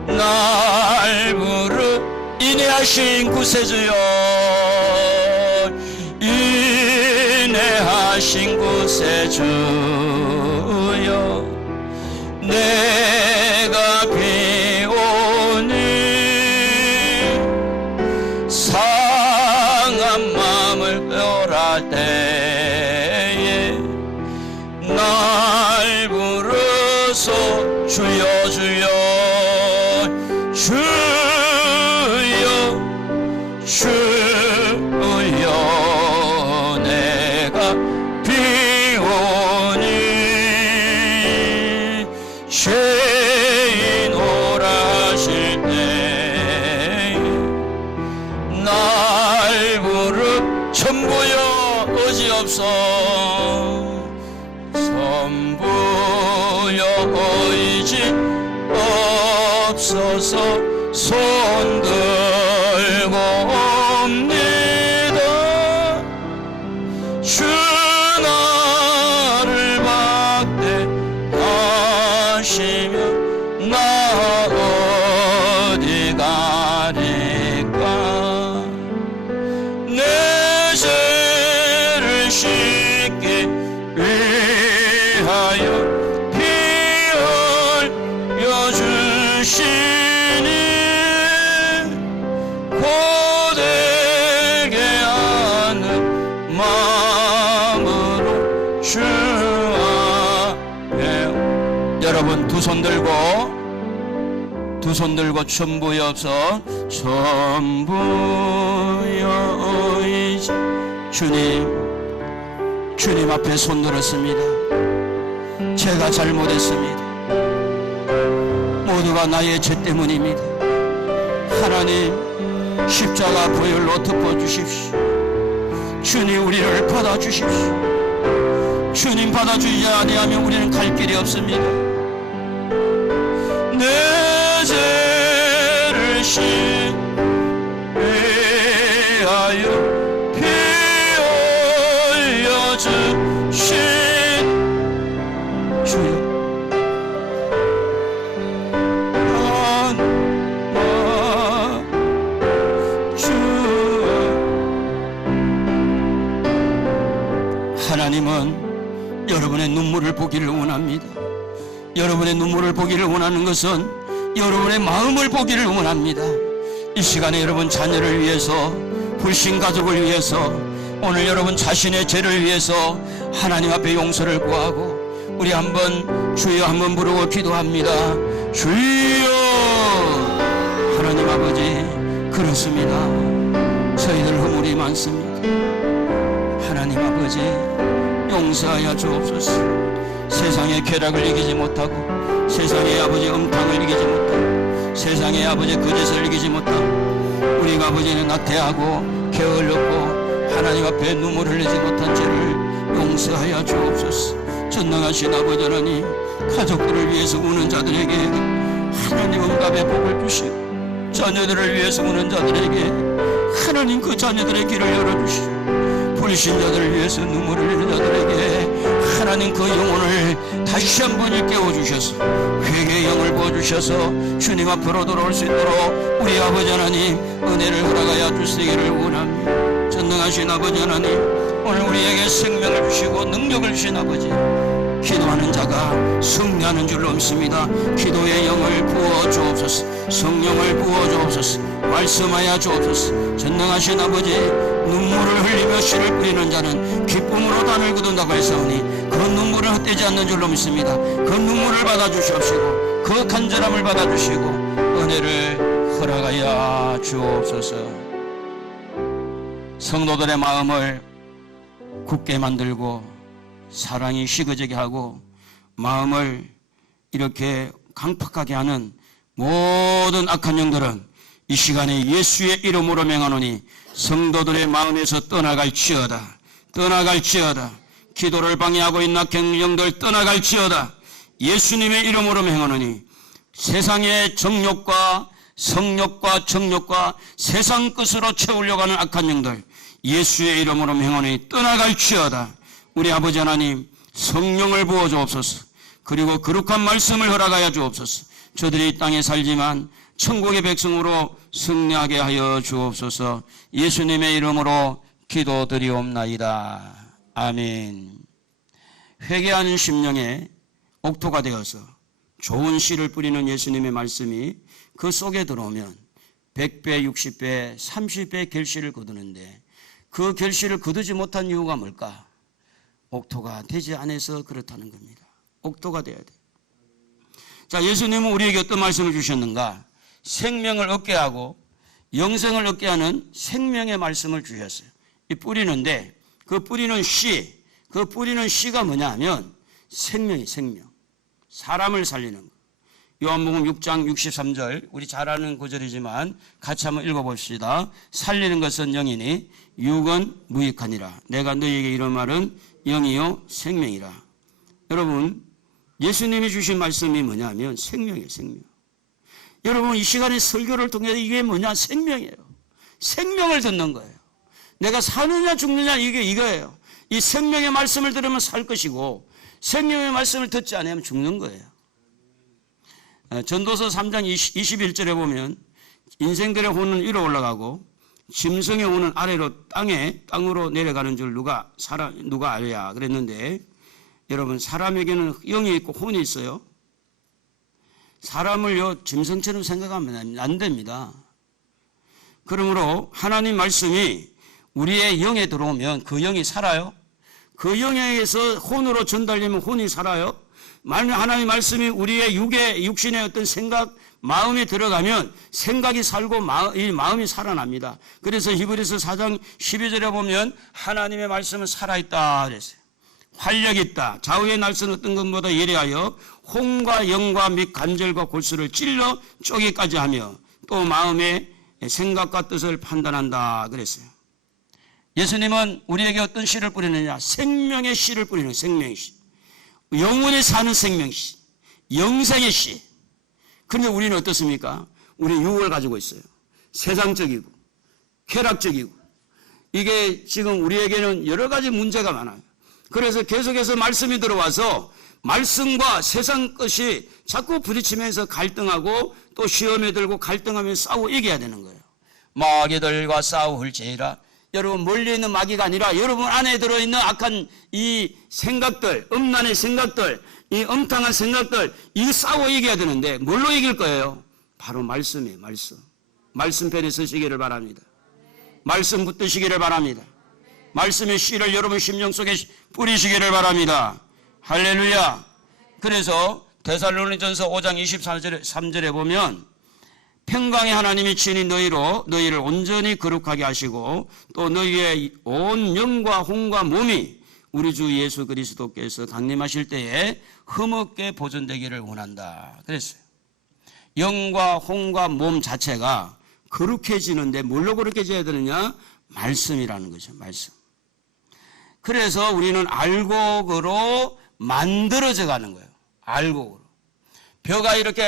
날 부르 인내하신 구세주여 인내하신 구세주여 내가 비오니 상한 마음을 표할 때에 날 부르소 주여 주여 주여 주여 내가 비오니 죄인 오라 하실 때 날 부르 천부여 의지없어 천부여 의지 없어서 손 들고 옵니다. 주 나를 박대하시며 나 어디 가리까 내 죄를 씻기 위하여 피 흘려 주시니 고되게 하는 마음으로 주 앞에 여러분 두 손 들고 천부여 없어 천부여 의지 주님 앞에 손 들었습니다. 제가 잘못했습니다. 모두가 나의 죄 때문입니다. 하나님 십자가 보혈로 덮어주십시오. 주님 우리를 받아주십시오. 주님 받아주지 아니하면 우리는 갈 길이 없습니다. 내 죄를 씻기 위하여 피 흘려 주신 주여 하나님은 여러분의 눈물을 보기를 원합니다. 여러분의 눈물을 보기를 원하는 것은 여러분의 마음을 보기를 원합니다. 이 시간에 여러분 자녀를 위해서 불신 가족을 위해서 오늘 여러분 자신의 죄를 위해서 하나님 앞에 용서를 구하고 우리 한번 주여 한번 부르고 기도합니다. 주여 하나님 아버지 그렇습니다. 저희들 허물이 많습니다. 하나님 아버지 용서하여 주옵소서. 세상의 쾌락을 이기지 못하고 세상의 아버지 음탕을 이기지 못하고 세상의 아버지 거짓을 이기지 못하고 우리가 아버지는 낙태하고 게을렀고 하나님 앞에 눈물을 흘리지 못한 죄를 용서하여 주옵소서. 전능하신 아버지 하나님 가족들을 위해서 우는 자들에게 하나님 응답의 복을 주시고 자녀들을 위해서 우는 자들에게 하나님 그 자녀들의 길을 열어주시고 불신자들을 위해서 눈물을 흘리는 자들에게 하나님 그 영혼을 다시 한번 일깨워주셔서 회개의 영을 부어주셔서 주님 앞으로 돌아올 수 있도록 우리 아버지 하나님 은혜를 허락하여 주시기를 원합니다. 전능하신 아버지 하나님 오늘 우리에게 생명을 주시고 능력을 주신 아버지 기도하는 자가 승리하는 줄로 믿습니다. 기도의 영을 부어 주옵소서. 주옵소서. 성령을 부어 주옵소서. 말씀하여 주옵소서. 전능하신 아버지, 눈물을 흘리며 씨를 뿌리는 자는 기쁨으로 단을 거둔다고 했사오니 그 눈물은 헛되지 않는 줄로 믿습니다. 그 눈물을 받아주시옵시고 그 간절함을 받아주시고 은혜를 허락하여 주옵소서. 성도들의 마음을 굳게 만들고 사랑이 식어지게 하고 마음을 이렇게 강팍하게 하는 모든 악한 영들은 이 시간에 예수의 이름으로 명하노니 성도들의 마음에서 떠나갈지어다. 떠나갈지어다. 기도를 방해하고 있는 악한 영들 떠나갈지어다. 예수님의 이름으로 명하노니 세상의 정욕과 성욕과 정욕과 세상 끝으로 채우려고 하는 악한 영들 예수의 이름으로 명하노니 떠나갈지어다. 우리 아버지 하나님, 성령을 부어 주옵소서. 그리고 거룩한 말씀을 허락하여 주옵소서. 저들이 이 땅에 살지만 천국의 백성으로 승리하게 하여 주옵소서. 예수님의 이름으로 기도드리옵나이다. 아멘. 회개하는 심령에 옥토가 되어서 좋은 씨를 뿌리는 예수님의 말씀이 그 속에 들어오면 100배, 60배, 30배 결실을 거두는데 그 결실을 거두지 못한 이유가 뭘까? 옥토가 되지 않아서 그렇다는 겁니다. 옥토가 돼야 돼요. 자, 예수님은 우리에게 어떤 말씀을 주셨는가? 생명을 얻게 하고 영생을 얻게 하는 생명의 말씀을 주셨어요. 이 뿌리는데 그 뿌리는 씨, 그 뿌리는 씨가 뭐냐 하면 생명이 생명. 사람을 살리는 거. 요한복음 6장 63절, 우리 잘 아는 구절이지만 같이 한번 읽어봅시다. 살리는 것은 영이니 육은 무익하니라. 내가 너희에게 이런 말은 영이요 생명이라. 여러분, 예수님이 주신 말씀이 뭐냐면 생명이에요. 생명. 여러분, 이 시간에 설교를 통해서 이게 뭐냐? 생명이에요. 생명을 듣는 거예요. 내가 사느냐 죽느냐 이거예요. 이 생명의 말씀을 들으면 살 것이고 생명의 말씀을 듣지 않으면 죽는 거예요. 전도서 3장 21절에 보면 인생들의 혼은 위로 올라가고 짐승의 혼은 아래로 땅으로 내려가는 줄 누가 알아야 그랬는데, 여러분, 사람에게는 영이 있고 혼이 있어요. 사람을요 짐승처럼 생각하면 안 됩니다. 그러므로 하나님 말씀이 우리의 영에 들어오면 그 영이 살아요. 그 영에서 혼으로 전달되면 혼이 살아요. 만약 하나님 말씀이 우리의 육신의 어떤 생각, 마음에 들어가면 생각이 살고 마음이 살아납니다. 그래서 히브리서 4장 12절에 보면 하나님의 말씀은 살아있다 그랬어요. 활력 있다. 좌우의 날선 어떤 것보다 예리하여 혼과 영과 및 관절과 골수를 찔러 쪼개까지 하며 또 마음의 생각과 뜻을 판단한다 그랬어요. 예수님은 우리에게 어떤 씨를 뿌리느냐? 생명의 씨를 뿌리는 생명의 씨. 영원히 사는 생명의 씨. 영생의 씨. 그런데 우리는 어떻습니까? 우리 육을 가지고 있어요. 세상적이고 쾌락적이고 이게 지금 우리에게는 여러 가지 문제가 많아요. 그래서 계속해서 말씀이 들어와서 말씀과 세상 것이 자꾸 부딪히면서 갈등하고 또 시험에 들고 갈등하면서 싸우고 이겨야 되는 거예요. 마귀들과 싸울지라. 여러분, 멀리 있는 마귀가 아니라 여러분 안에 들어있는 악한 이 생각들, 음란의 생각들, 이 엄탕한 생각들, 이 싸워 이겨야 되는데 뭘로 이길 거예요? 바로 말씀이에요. 말씀 편에 서시기를 바랍니다. 말씀 붙드시기를 바랍니다. 말씀의 씨를 여러분 심령 속에 뿌리시기를 바랍니다. 할렐루야. 그래서 데살로니전서 5장 23절에 보면 평강의 하나님이 친히 너희를 온전히 거룩하게 하시고 또 너희의 온 영과 혼과 몸이 우리 주 예수 그리스도께서 강림하실 때에 흠없게 보존되기를 원한다 그랬어요. 영과 혼과 몸 자체가 거룩해지는데 뭘로 거룩해져야 되느냐? 말씀이라는 거죠. 말씀. 그래서 우리는 알곡으로 만들어져 가는 거예요. 알곡으로. 벼가 이렇게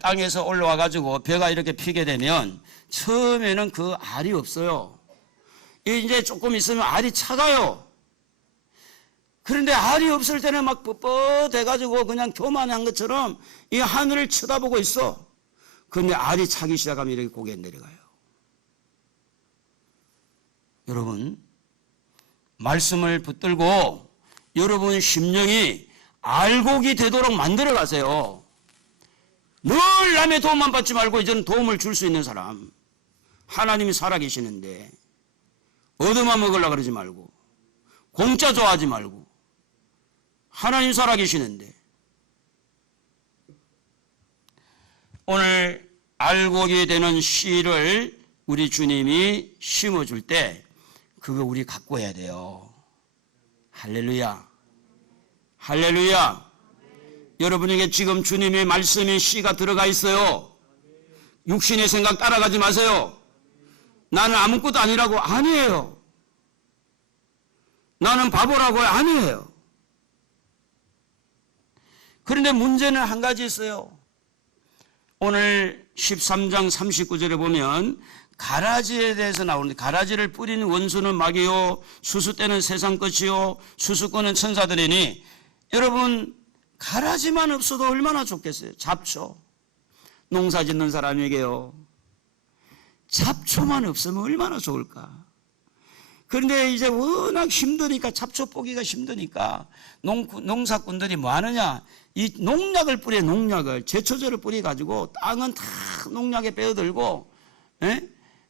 땅에서 올라와 가지고 벼가 이렇게 피게 되면 처음에는 그 알이 없어요. 이제 조금 있으면 알이 차가요. 그런데 알이 없을 때는 막 뻣뻣해 가지고 그냥 교만한 것처럼 이 하늘을 쳐다보고 있어. 그런데 알이 차기 시작하면 이렇게 고개 내려가요. 여러분, 말씀을 붙들고 여러분 심령이 알곡이 되도록 만들어 가세요. 늘 남의 도움만 받지 말고 이제는 도움을 줄 수 있는 사람, 하나님이 살아계시는데 얻어만 먹으려고 그러지 말고, 공짜 좋아하지 말고, 하나님 살아계시는데. 오늘 알곡이 되는 씨를 우리 주님이 심어줄 때 그거 우리 갖고 해야 돼요. 할렐루야, 할렐루야. 여러분에게 지금 주님의 말씀의 씨가 들어가 있어요. 육신의 생각 따라가지 마세요. 나는 아무것도 아니라고. 아니에요. 나는 바보라고. 아니에요. 그런데 문제는 한 가지 있어요. 오늘 13장 39절에 보면 가라지에 대해서 나오는데, 가라지를 뿌리는 원수는 마귀요, 수수떼는 세상 것이요, 수수꾼은 천사들이니. 여러분, 가라지만 없어도 얼마나 좋겠어요. 잡초. 농사 짓는 사람에게요, 잡초만 없으면 얼마나 좋을까. 그런데 이제 워낙 힘드니까, 잡초 뽑기가 힘드니까 농사꾼들이 뭐 하느냐, 이 농약을 뿌려. 농약을, 제초제를 뿌려가지고 땅은 다 농약에 빼어들고,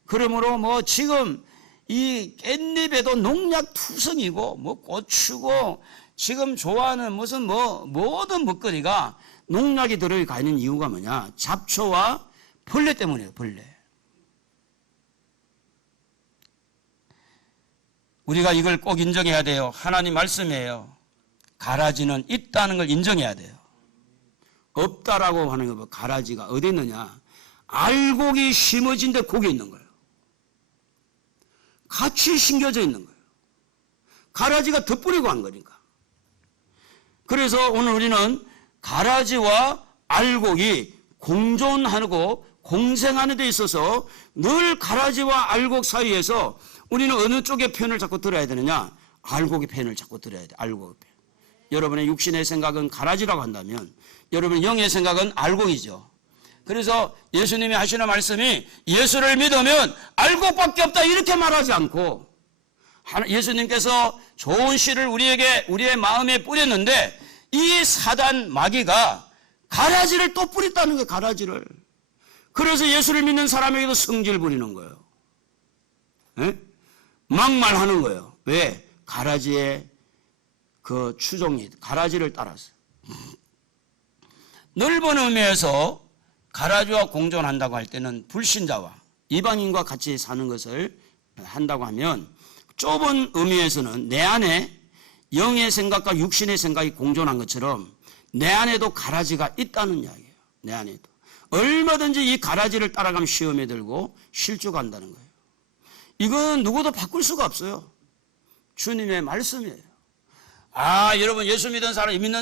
그러므로 뭐 지금 이 깻잎에도 농약 투성이고, 뭐 고추고, 지금 좋아하는 무슨 뭐 모든 먹거리가 농약이 들어가 있는 이유가 뭐냐? 잡초와 벌레 때문이에요. 벌레. 우리가 이걸 꼭 인정해야 돼요. 하나님 말씀이에요. 가라지는 있다는 걸 인정해야 돼요. 없다라고 하는 거, 가라지가 어디 있느냐? 알곡이 심어진 데 거기 있는 거예요. 같이 심겨져 있는 거예요. 가라지가 덧뿌리고 한 거니까. 그래서 오늘 우리는 가라지와 알곡이 공존하고 공생하는 데 있어서 늘 가라지와 알곡 사이에서 우리는 어느 쪽의 편을 자꾸 들어야 되느냐? 알곡의 편을 자꾸 들어야 돼. 알곡의 편. 여러분의 육신의 생각은 가라지라고 한다면 여러분의 영의 생각은 알곡이죠. 그래서 예수님이 하시는 말씀이 예수를 믿으면 알곡밖에 없다 이렇게 말하지 않고, 예수님께서 좋은 씨를 우리의 마음에 뿌렸는데 이 사단 마귀가 가라지를 또 뿌렸다는 거예요. 가라지를. 그래서 예수를 믿는 사람에게도 성질 부리는 거예요. 막말하는 거예요. 왜? 가라지의 그 추종이, 가라지를 따라서. 넓은 의미에서 가라지와 공존한다고 할 때는 불신자와 이방인과 같이 사는 것을 한다고 하면, 좁은 의미에서는 내 안에 영의 생각과 육신의 생각이 공존한 것처럼 내 안에도 가라지가 있다는 이야기예요. 내 안에도. 얼마든지 이 가라지를 따라가면 시험에 들고 실족한다는 거예요. 이건 누구도 바꿀 수가 없어요. 주님의 말씀이에요. 여러분, 예수 믿는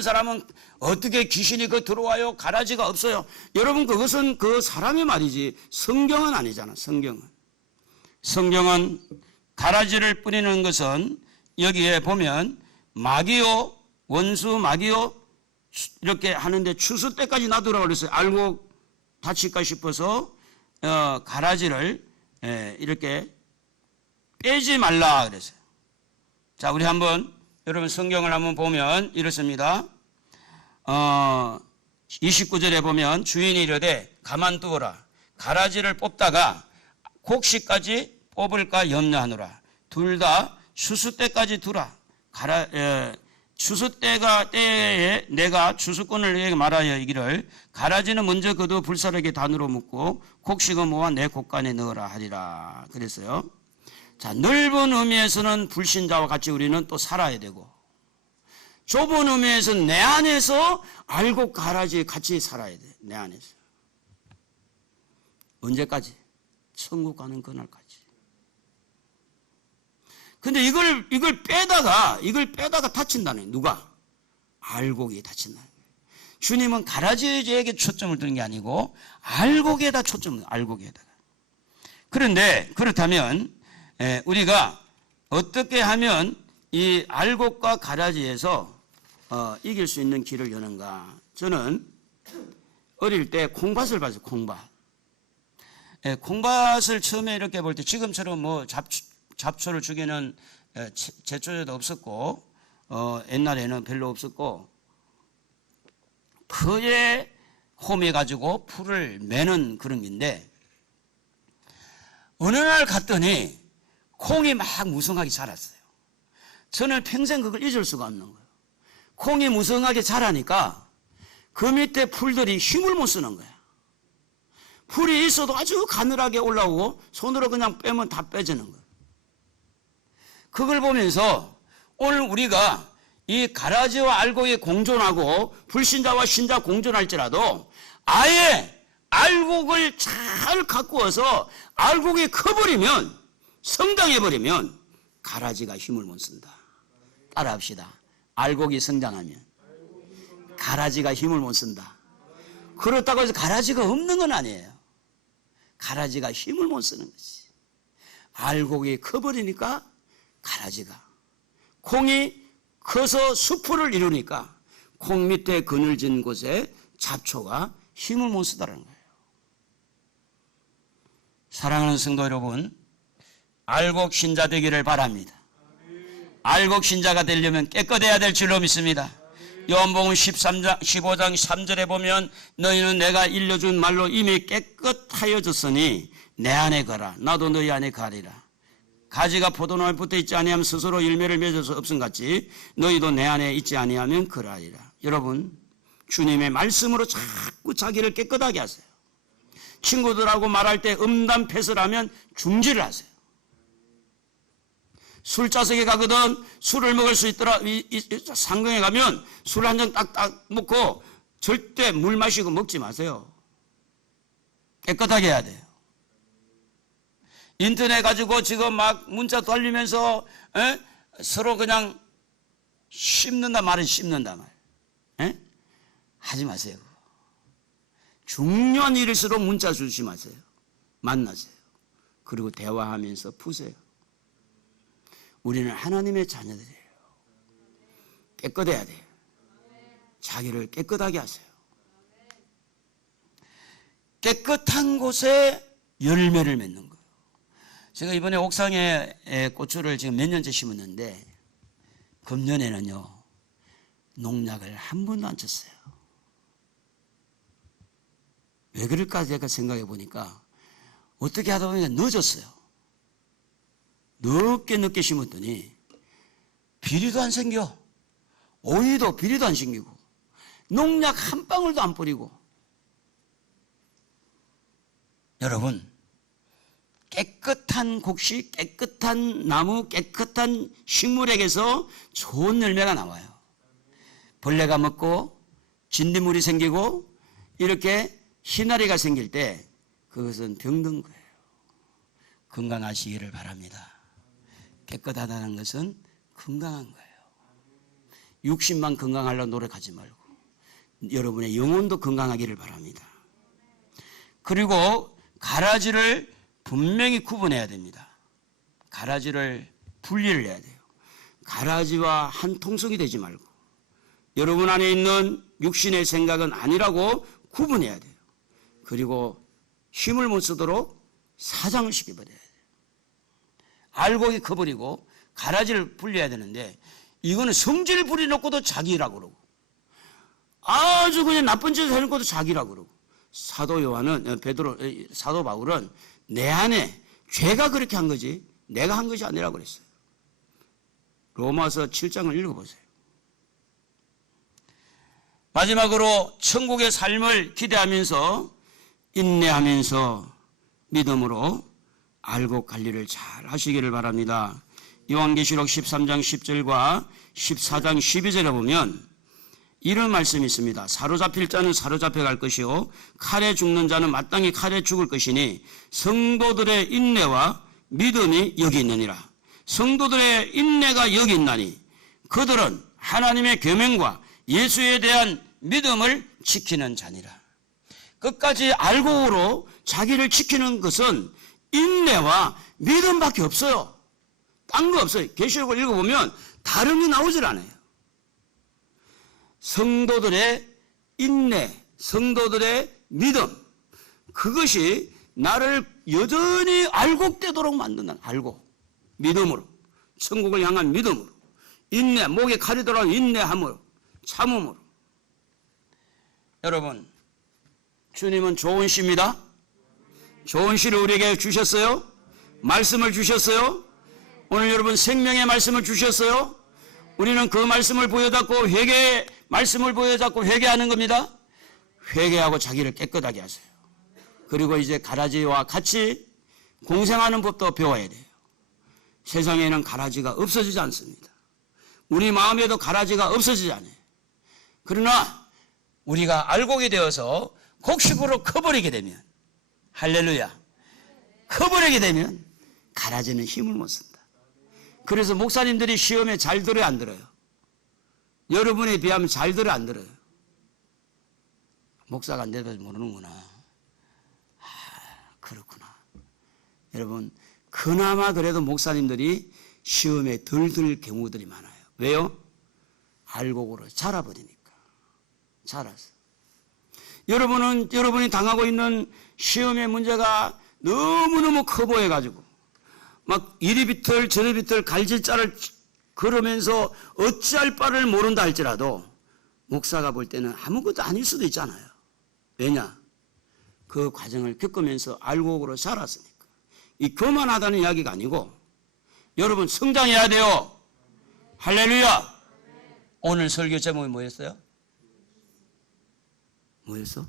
사람은 어떻게 귀신이 들어와요? 가라지가 없어요. 여러분, 그것은 그 사람의 말이지 성경은 아니잖아. 성경은 가라지를 뿌리는 것은 여기에 보면 마귀요, 원수 마귀요 이렇게 하는데 추수 때까지 놔두라고 그랬어요. 알고 다칠까 싶어서 가라지를 이렇게 빼지 말라 그랬어요. 자, 우리 한번 여러분 성경을 한번 보면 이렇습니다. 29절에 보면 주인이 이르되 가만두어라. 가라지를 뽑다가 곡식까지 뽑을까 염려하노라. 둘 다 추수 때까지 두라. 추수 때에 내가 추수꾼을 너에게 말하여 이기를 가라지는 먼저 거두 불사르게 단으로 묶고 곡식은 모아 내 곡간에 넣으라 하리라 그랬어요. 자, 넓은 의미에서는 불신자와 같이 우리는 또 살아야 되고, 좁은 의미에서는 내 안에서 알곡 가라지 같이 살아야 돼. 내 안에서. 언제까지? 천국 가는 그날까지. 근데 이걸 빼다가 다친다는 거예요. 누가? 알곡이 다친다는 거예요. 주님은 가라지에게 초점을 두는 게 아니고 알곡에다 초점을, 알곡에다가. 그런데 그렇다면 우리가 어떻게 하면 이 알곡과 가라지에서 이길 수 있는 길을 여는가? 저는 어릴 때 콩밭을 봤어요. 콩밭을 처음에 이렇게 볼 때 지금처럼 뭐 잡초를 죽이는 제초제도 없었고, 옛날에는 별로 없었고, 그의 홈에 가지고 풀을 매는 그런 게인데 어느 날 갔더니 콩이 막 무성하게 자랐어요. 저는 평생 그걸 잊을 수가 없는 거예요. 콩이 무성하게 자라니까 그 밑에 풀들이 힘을 못 쓰는 거야. 풀이 있어도 아주 가늘하게 올라오고 손으로 그냥 빼면 다 빼지는 거예요. 그걸 보면서 오늘 우리가 이 가라지와 알곡이 공존하고 불신자와 신자 공존할지라도 아예 알곡을 잘 갖고 와서 알곡이 커버리면 성장해버리면 가라지가 힘을 못 쓴다. 따라합시다. 알곡이 성장하면 가라지가 힘을 못 쓴다. 그렇다고 해서 가라지가 없는 건 아니에요. 가라지가 힘을 못 쓰는 거지. 알곡이 커버리니까 가라지가, 콩이 커서 수풀을 이루니까 콩 밑에 그늘진 곳에 잡초가 힘을 못 쓰다는 거예요. 사랑하는 성도 여러분, 알곡 신자 되기를 바랍니다. 알곡 신자가 되려면 깨끗해야 될 줄로 믿습니다. 요한복음 15장 3절에 보면 너희는 내가 일러준 말로 이미 깨끗하여졌으니 내 안에 거라 나도 너희 안에 가리라. 가지가 포도나무에 붙어있지 아니하면 스스로 열매를 맺을 수 없음같이 너희도 내 안에 있지 아니하면 그러하리라. 여러분, 주님의 말씀으로 자꾸 자기를 깨끗하게 하세요. 친구들하고 말할 때 음담패설 하면 중지를 하세요. 술자석에 가거든 술을 먹을 수 있더라. 상경에 가면 술 한 잔 딱딱 먹고 절대 물 마시고 먹지 마세요. 깨끗하게 해야 돼요. 인터넷 가지고 지금 막 문자 돌리면서 서로 그냥 씹는다 말은 씹는다 말. 하지 마세요. 중요한 일일수록 문자 주지 마세요. 만나세요. 그리고 대화하면서 푸세요. 우리는 하나님의 자녀들이에요. 깨끗해야 돼요. 자기를 깨끗하게 하세요. 깨끗한 곳에 열매를 맺는 거예요. 제가 이번에 옥상에 고추를 지금 몇 년째 심었는데 금년에는요 농약을 한 번도 안 쳤어요. 왜 그럴까 제가 생각해 보니까 어떻게 하다 보니까 늦었어요. 늦게 심었더니 비리도 안 생겨. 오이도 비리도 안 생기고 농약 한 방울도 안 뿌리고. 여러분, 깨끗한 곡식, 깨끗한 나무, 깨끗한 식물에게서 좋은 열매가 나와요. 벌레가 먹고 진딧물이 생기고 이렇게 희나리가 생길 때 그것은 병든 거예요. 건강하시기를 바랍니다. 깨끗하다는 것은 건강한 거예요. 육신만 건강하려고 노력하지 말고 여러분의 영혼도 건강하기를 바랍니다. 그리고 가라지를 분명히 구분해야 됩니다. 가라지를 분리를 해야 돼요. 가라지와 한 통속이 되지 말고 여러분 안에 있는 육신의 생각은 아니라고 구분해야 돼요. 그리고 힘을 못 쓰도록 사장을 시켜버려야 돼요. 알곡이 커버리고 가라지를 분리해야 되는데 이거는 성질을 부려놓고도 자기라고 그러고 아주 그냥 나쁜 짓을 해놓고도 자기라고 그러고 사도 바울은 내 안에 죄가 그렇게 한 거지 내가 한 것이 아니라고 그랬어요. 로마서 7장을 읽어보세요. 마지막으로 천국의 삶을 기대하면서 인내하면서 믿음으로 알곡 관리를 잘 하시기를 바랍니다. 요한계시록 13장 10절과 14장 12절에 보면 이런 말씀이 있습니다. 사로잡힐 자는 사로잡혀 갈 것이요 칼에 죽는 자는 마땅히 칼에 죽을 것이니 성도들의 인내와 믿음이 여기 있느니라. 성도들의 인내가 여기 있나니 그들은 하나님의 계명과 예수에 대한 믿음을 지키는 자니라. 끝까지 알곡으로 자기를 지키는 것은 인내와 믿음밖에 없어요. 딴 거 없어요. 계시록을 읽어보면 다른 게 나오질 않아요. 성도들의 인내, 성도들의 믿음, 그것이 나를 여전히 알곡되도록 만든다는 알곡, 믿음으로, 천국을 향한 믿음으로, 인내, 목에 칼이 들어가는 인내함으로, 참음으로. 여러분, 주님은 좋은 시입니다. 좋은 시를 우리에게 주셨어요. 말씀을 주셨어요. 오늘 여러분 생명의 말씀을 주셨어요. 우리는 그 말씀을 보여잡고 말씀을 보여잡고 회개하는 겁니다. 회개하고 자기를 깨끗하게 하세요. 그리고 이제 가라지와 같이 공생하는 법도 배워야 돼요. 세상에는 가라지가 없어지지 않습니다. 우리 마음에도 가라지가 없어지지 않아요. 그러나 우리가 알고게 되어서 곡식으로 커버리게 되면, 할렐루야, 커버리게 되면 가라지는 힘을 못 쓴다. 그래서 목사님들이 시험에 잘 들어요, 안 들어요? 여러분에 비하면 잘 들어요, 안 들어요? 목사가 안 돼도 모르는구나. 그렇구나. 여러분, 그나마 그래도 목사님들이 시험에 덜 들 경우들이 많아요. 왜요? 알곡으로 자라버리니까. 자라서. 여러분이 당하고 있는 시험의 문제가 너무너무 커 보여가지고 막 이리 비틀 저리 비틀 갈질자를 걸으면서 어찌할 바를 모른다 할지라도 목사가 볼 때는 아무것도 아닐 수도 있잖아요. 왜냐? 그 과정을 겪으면서 알곡으로 자랐으니까. 이 교만하다는 이야기가 아니고 여러분 성장해야 돼요. 할렐루야. 오늘 설교 제목이 뭐였어요? 뭐였어?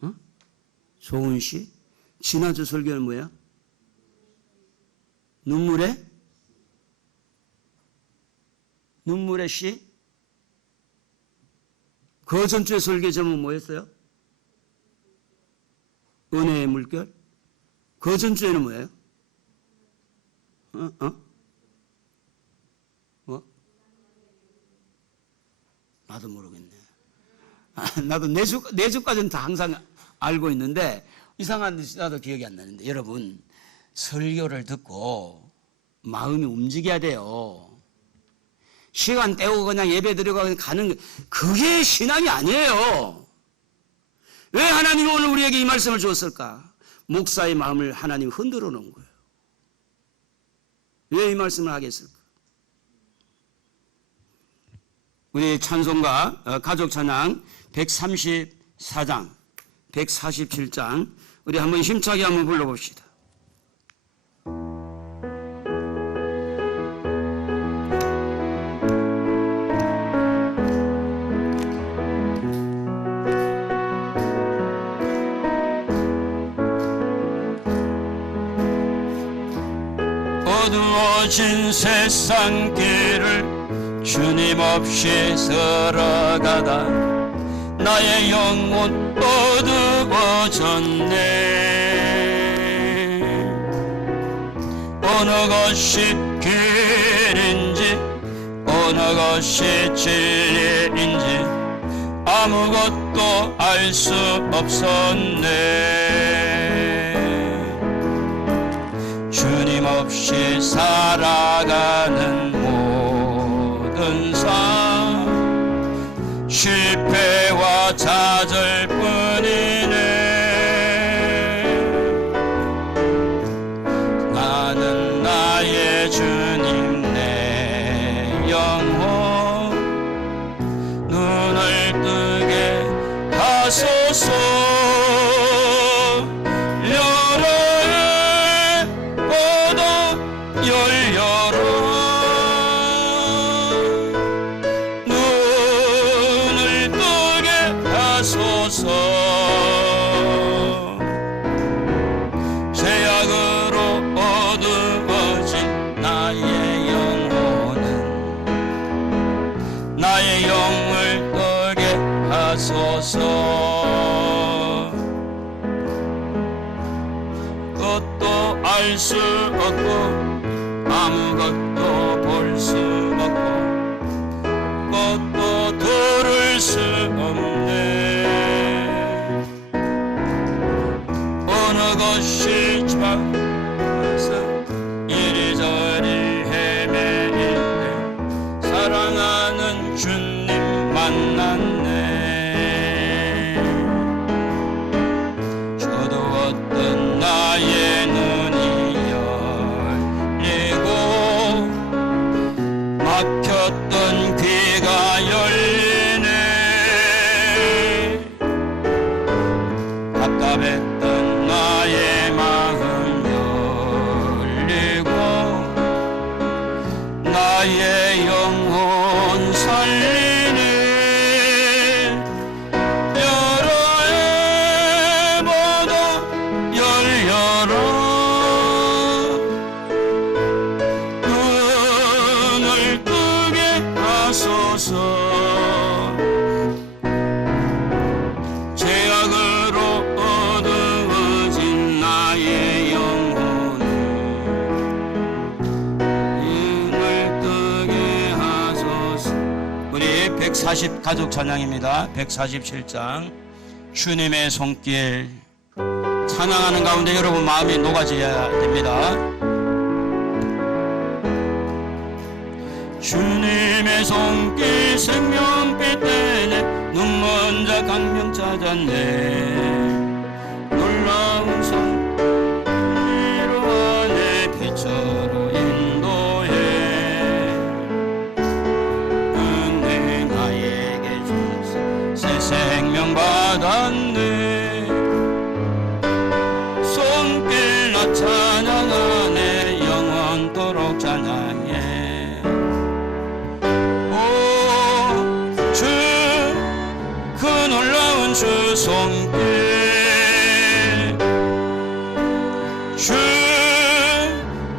어? 좋은 시? 지난주 설교는 뭐야? 눈물의 시? 그 전주의 설교 제목은 뭐였어요? 은혜의 물결? 그 전주에는 뭐예요? 뭐? 나도 모르겠네. 나도 네 주까지는 다 항상 알고 있는데 이상한 듯이 나도 기억이 안 나는데 여러분 설교를 듣고 마음이 움직여야 돼요. 시간 떼고 그냥 예배 드리고 가는 그게 신앙이 아니에요. 왜 하나님이 오늘 우리에게 이 말씀을 주었을까? 목사의 마음을 하나님이 흔들어 놓은 거예요. 왜 이 말씀을 하겠을까? 우리 찬송가 가족 찬양 134장 147장 우리 한번 힘차게 한번 불러봅시다. 어두워진 세상 길을 주님 없이 걸어가다 나의 영혼 어두워졌네. 어느 것이 길인지 어느 것이 진리인지 아무것도 알 수 없었네. 주님 없이 살아가는 모든 삶 실패와 좌절뿐이네. 나는 나의 주님 내 영혼 눈을 뜨게 하소서. 죄악으로 어두워진 나의 영혼은 나의 영을 떠게 하소서. 것도 알 수 없고 아무것도 볼 수 없고 것도 들을 수 없네. 어느 것이 참아서 이리저리 헤매일 때 사랑하는 주님 만났네. 저도 어떤 나의 눈이 열리고 막혔던 귀가 열리네. 닫았던 나의 마음 열리고 나의 영혼 살리네. 여러 해보다 열려라. 눈을 뜨게 하소서. 죄악으로 어두워진 나의 영혼을 눈을 뜨게 하소서. 우리 140 가족 찬양입니다. 147장 주님의 손길. 찬양하는 가운데 여러분 마음이 녹아져야 됩니다. 주님의 손길 생명빛 되네. 눈먼 자 강명 찾았네. 놀라운 손길로 안에 빛으로 인도해. 은혜 나에게 주사 새 생명 받았네. 손길 나 찬양하네. 영원토록 찬양해. 그 놀라운 주 손길, 주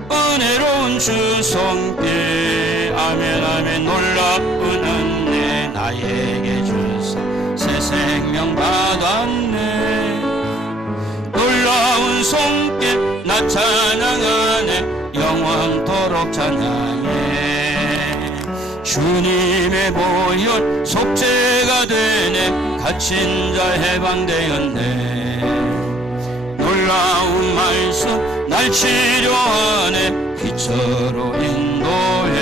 은혜로운 주 손길. 아멘 아멘. 놀라운 은혜 나에게 주사 새 생명 받았네. 놀라운 손길 나 찬양하네. 영원토록 찬양해. 주님의 보혈 속죄가 되네. 갇힌 자 해방되었네. 놀라운 말씀 날 치료하네. 빛으로 인도해.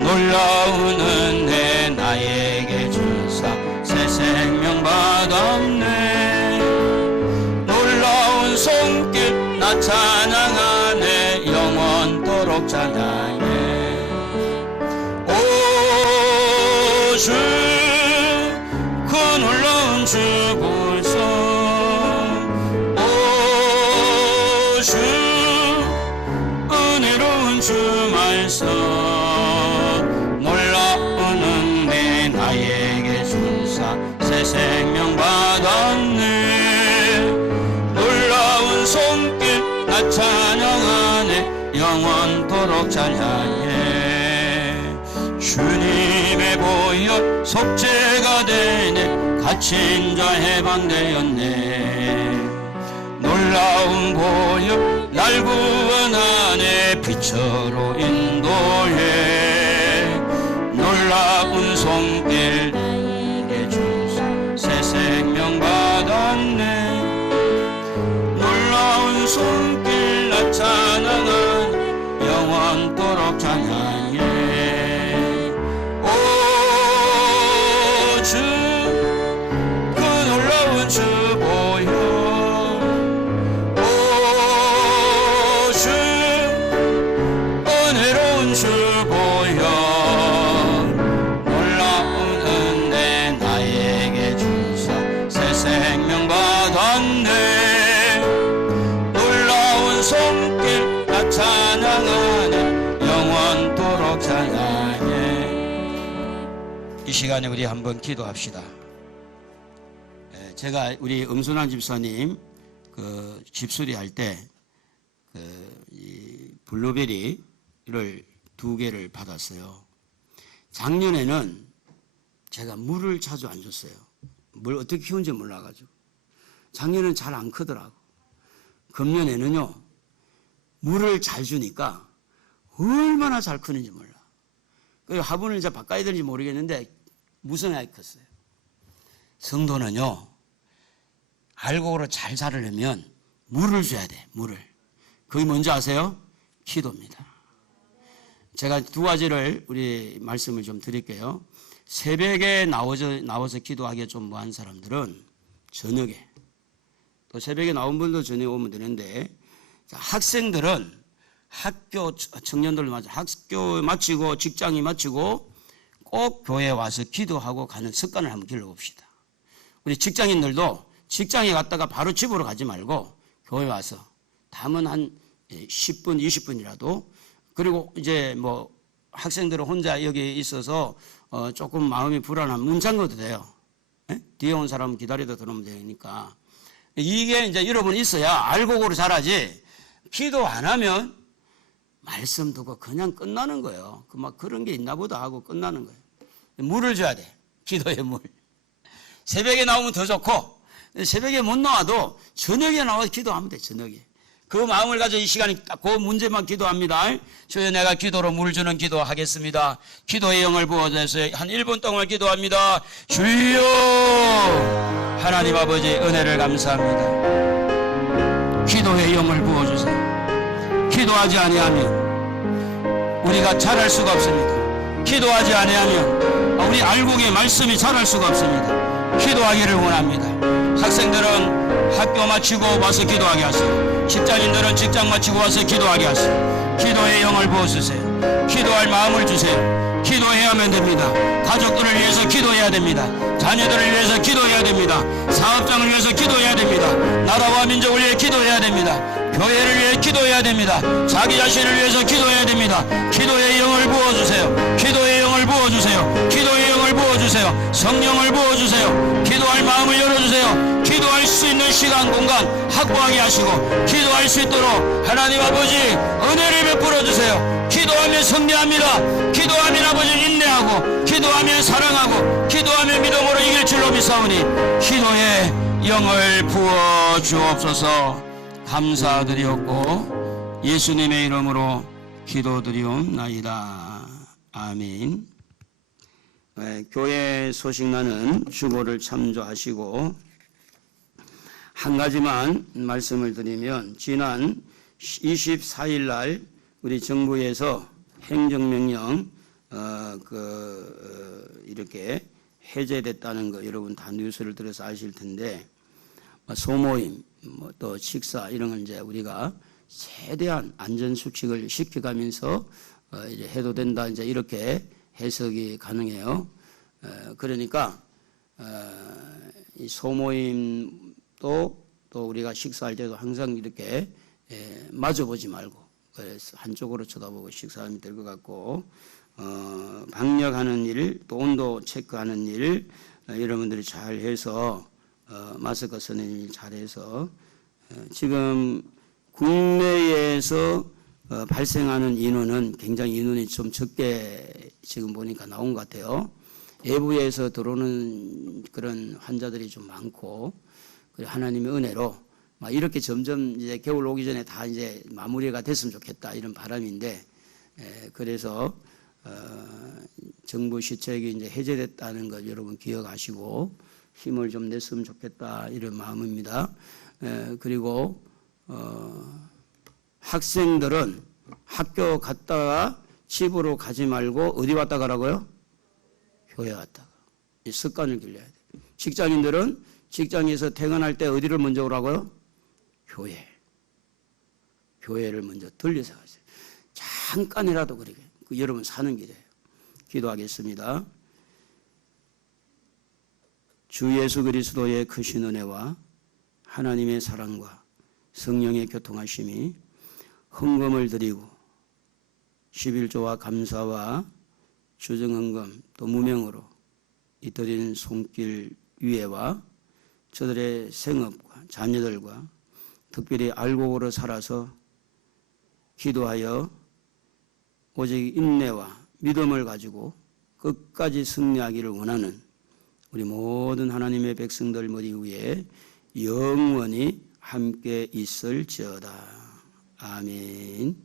놀라운 은혜 나에게 주사 새 생명 받았네. 놀라운 손길 나 찬양하네. 영원토록 찬양해. 주, 그 놀라운 주 보소. 오 주, 은혜로운 주 말씀. 놀라운 은혜 나에게 주사 새 생명 받았네. 놀라운 손길 나 찬양하네. 영원토록 찬양해. 주님의 보혈 속죄가 되네. 갇힌 자 해방되었네. 놀라운 보혈 날 구원하네. 빛으로 인도해. 놀라운 손길 나에게 주사 새 생명 받았네. 놀라운 손길 나 찬양하네. 영원토록 찬양해. 주, 그 놀라운 주 보혈. 오 주, 은혜로운 주 보혈. 놀라운 은혜 나에게 주사 새 생명 받았네. 놀라운 손길 나 찬양하네. 영원토록 찬양해. 이 시간에 우리 한번 기도합시다. 제가 우리 엄순환 집사님 그 집수리 할 때 이 블루베리를 2개를 받았어요. 작년에는 제가 물을 자주 안 줬어요. 물 어떻게 키우는지 몰라가지고. 작년에는 잘 안 크더라고. 금년에는요, 물을 잘 주니까 얼마나 잘 크는지 몰라. 그 화분을 이제 바꿔야 되는지 모르겠는데 무성하게 컸어요. 성도는요, 알곡으로 잘 자르려면 물을 줘야 돼. 물을. 그게 뭔지 아세요? 기도입니다. 제가 2가지를 우리 말씀을 좀 드릴게요. 새벽에 나와서 기도하기가 좀 뭐한 사람들은 저녁에, 또 새벽에 나온 분도 저녁에 오면 되는데, 학생들은 학교 청년들 맞아 학교 마치고 직장이 마치고 꼭 교회에 와서 기도하고 가는 습관을 한번 길러봅시다. 우리 직장인들도 직장에 갔다가 바로 집으로 가지 말고 교회 와서 담은 한 10분, 20분이라도, 그리고 이제 뭐 학생들은 혼자 여기 있어서 조금 마음이 불안하면 문 잠궈도 돼요. 예? 뒤에 온 사람은 기다리다 들어오면 되니까. 이게 이제 여러분 있어야 알곡으로 잘하지, 기도 안 하면 말씀 듣고 그냥 끝나는 거예요. 막 그런 게 있나 보다 하고 끝나는 거예요. 물을 줘야 돼. 기도에 물. 새벽에 나오면 더 좋고, 새벽에 못 나와도 저녁에 나와서 기도하면 돼. 저녁에. 그 마음을 가져 이 시간에 딱 그 문제만 기도합니다. 주여, 내가 기도로 물 주는 기도 하겠습니다. 기도의 영을 부어주세요. 한 1분 동안 기도합니다. 주여, 하나님 아버지 은혜를 감사합니다. 기도의 영을 부어주세요. 기도하지 아니하면 우리가 잘할 수가 없습니다. 기도하지 아니하면 우리 알곡의 말씀이 잘할 수가 없습니다. 기도하기를 원합니다. 학생들은 학교 마치고 와서 기도하게 하세요. 직장인들은 직장 마치고 와서 기도하게 하세요. 기도의 영을 부어주세요. 기도할 마음을 주세요. 기도해야만 됩니다. 가족들을 위해서 기도해야 됩니다. 자녀들을 위해서 기도해야 됩니다. 사업장을 위해서 기도해야 됩니다. 나라와 민족을 위해 기도해야 됩니다. 교회를 위해 기도해야 됩니다. 자기 자신을 위해서 기도해야 됩니다. 기도의 영을 부어주세요. 기도의 영을 부어주세요. 기도의 영을 부어주세요. 성령을 부어주세요. 기도할 마음을 열어주세요. 기도할 수 있는 시간, 공간 확보하게 하시고 기도할 수 있도록 하나님 아버지 은혜를 베풀어 주세요. 기도하면 승리합니다. 기도하면 아버지 인내하고, 기도하면 사랑하고, 기도하면 믿음으로 이길 줄로 믿사오니 기도의 영을 부어 주옵소서. 감사드리옵고 예수님의 이름으로 기도드리옵나이다. 아멘. 교회 소식나는 주보를 참조하시고 한 가지만 말씀을 드리면, 지난 24일 날 우리 정부에서 행정명령 이렇게 해제됐다는 거 여러분 다 뉴스를 들어서 아실 텐데, 소모임, 또 식사 이런 걸 이제 우리가 최대한 안전 수칙을 시켜가면서 이제 해도 된다, 이제 이렇게 해석이 가능해요. 그러니까 이 소모임도 또 우리가 식사할 때도 항상 이렇게 마주보지 말고, 그래서 한쪽으로 쳐다보고 식사하면 될 것 같고, 방역하는 일, 또 온도 체크하는 일 여러분들이 잘 해서 마스크 쓰는 일 잘해서 지금 국내에서 발생하는 인원은 굉장히 인원이 좀 적게 지금 보니까 나온 것 같아요. 외부에서 들어오는 그런 환자들이 좀 많고, 하나님의 은혜로 이렇게 점점 이제 겨울 오기 전에 다 이제 마무리가 됐으면 좋겠다, 이런 바람인데, 그래서 정부 시책이 이제 해제됐다는 걸 여러분 기억하시고 힘을 좀 냈으면 좋겠다, 이런 마음입니다. 그리고 학생들은 학교 갔다가 집으로 가지 말고 어디 왔다 가라고요? 교회 왔다가. 이 습관을 길러야 돼. 직장인들은 직장에서 퇴근할 때 어디를 먼저 오라고요? 교회. 교회를 먼저 들려서 가세요. 잠깐이라도 그러게. 여러분 사는 길에. 기도하겠습니다. 주 예수 그리스도의 크신 은혜와 하나님의 사랑과 성령의 교통하심이 헌금을 드리고 11조와 감사와 주정헌금 또 무명으로 이 드리는 손길 위에와 저들의 생업과 자녀들과 특별히 알곡으로 살아서 기도하여 오직 인내와 믿음을 가지고 끝까지 승리하기를 원하는 우리 모든 하나님의 백성들 머리 위에 영원히 함께 있을지어다. 아멘.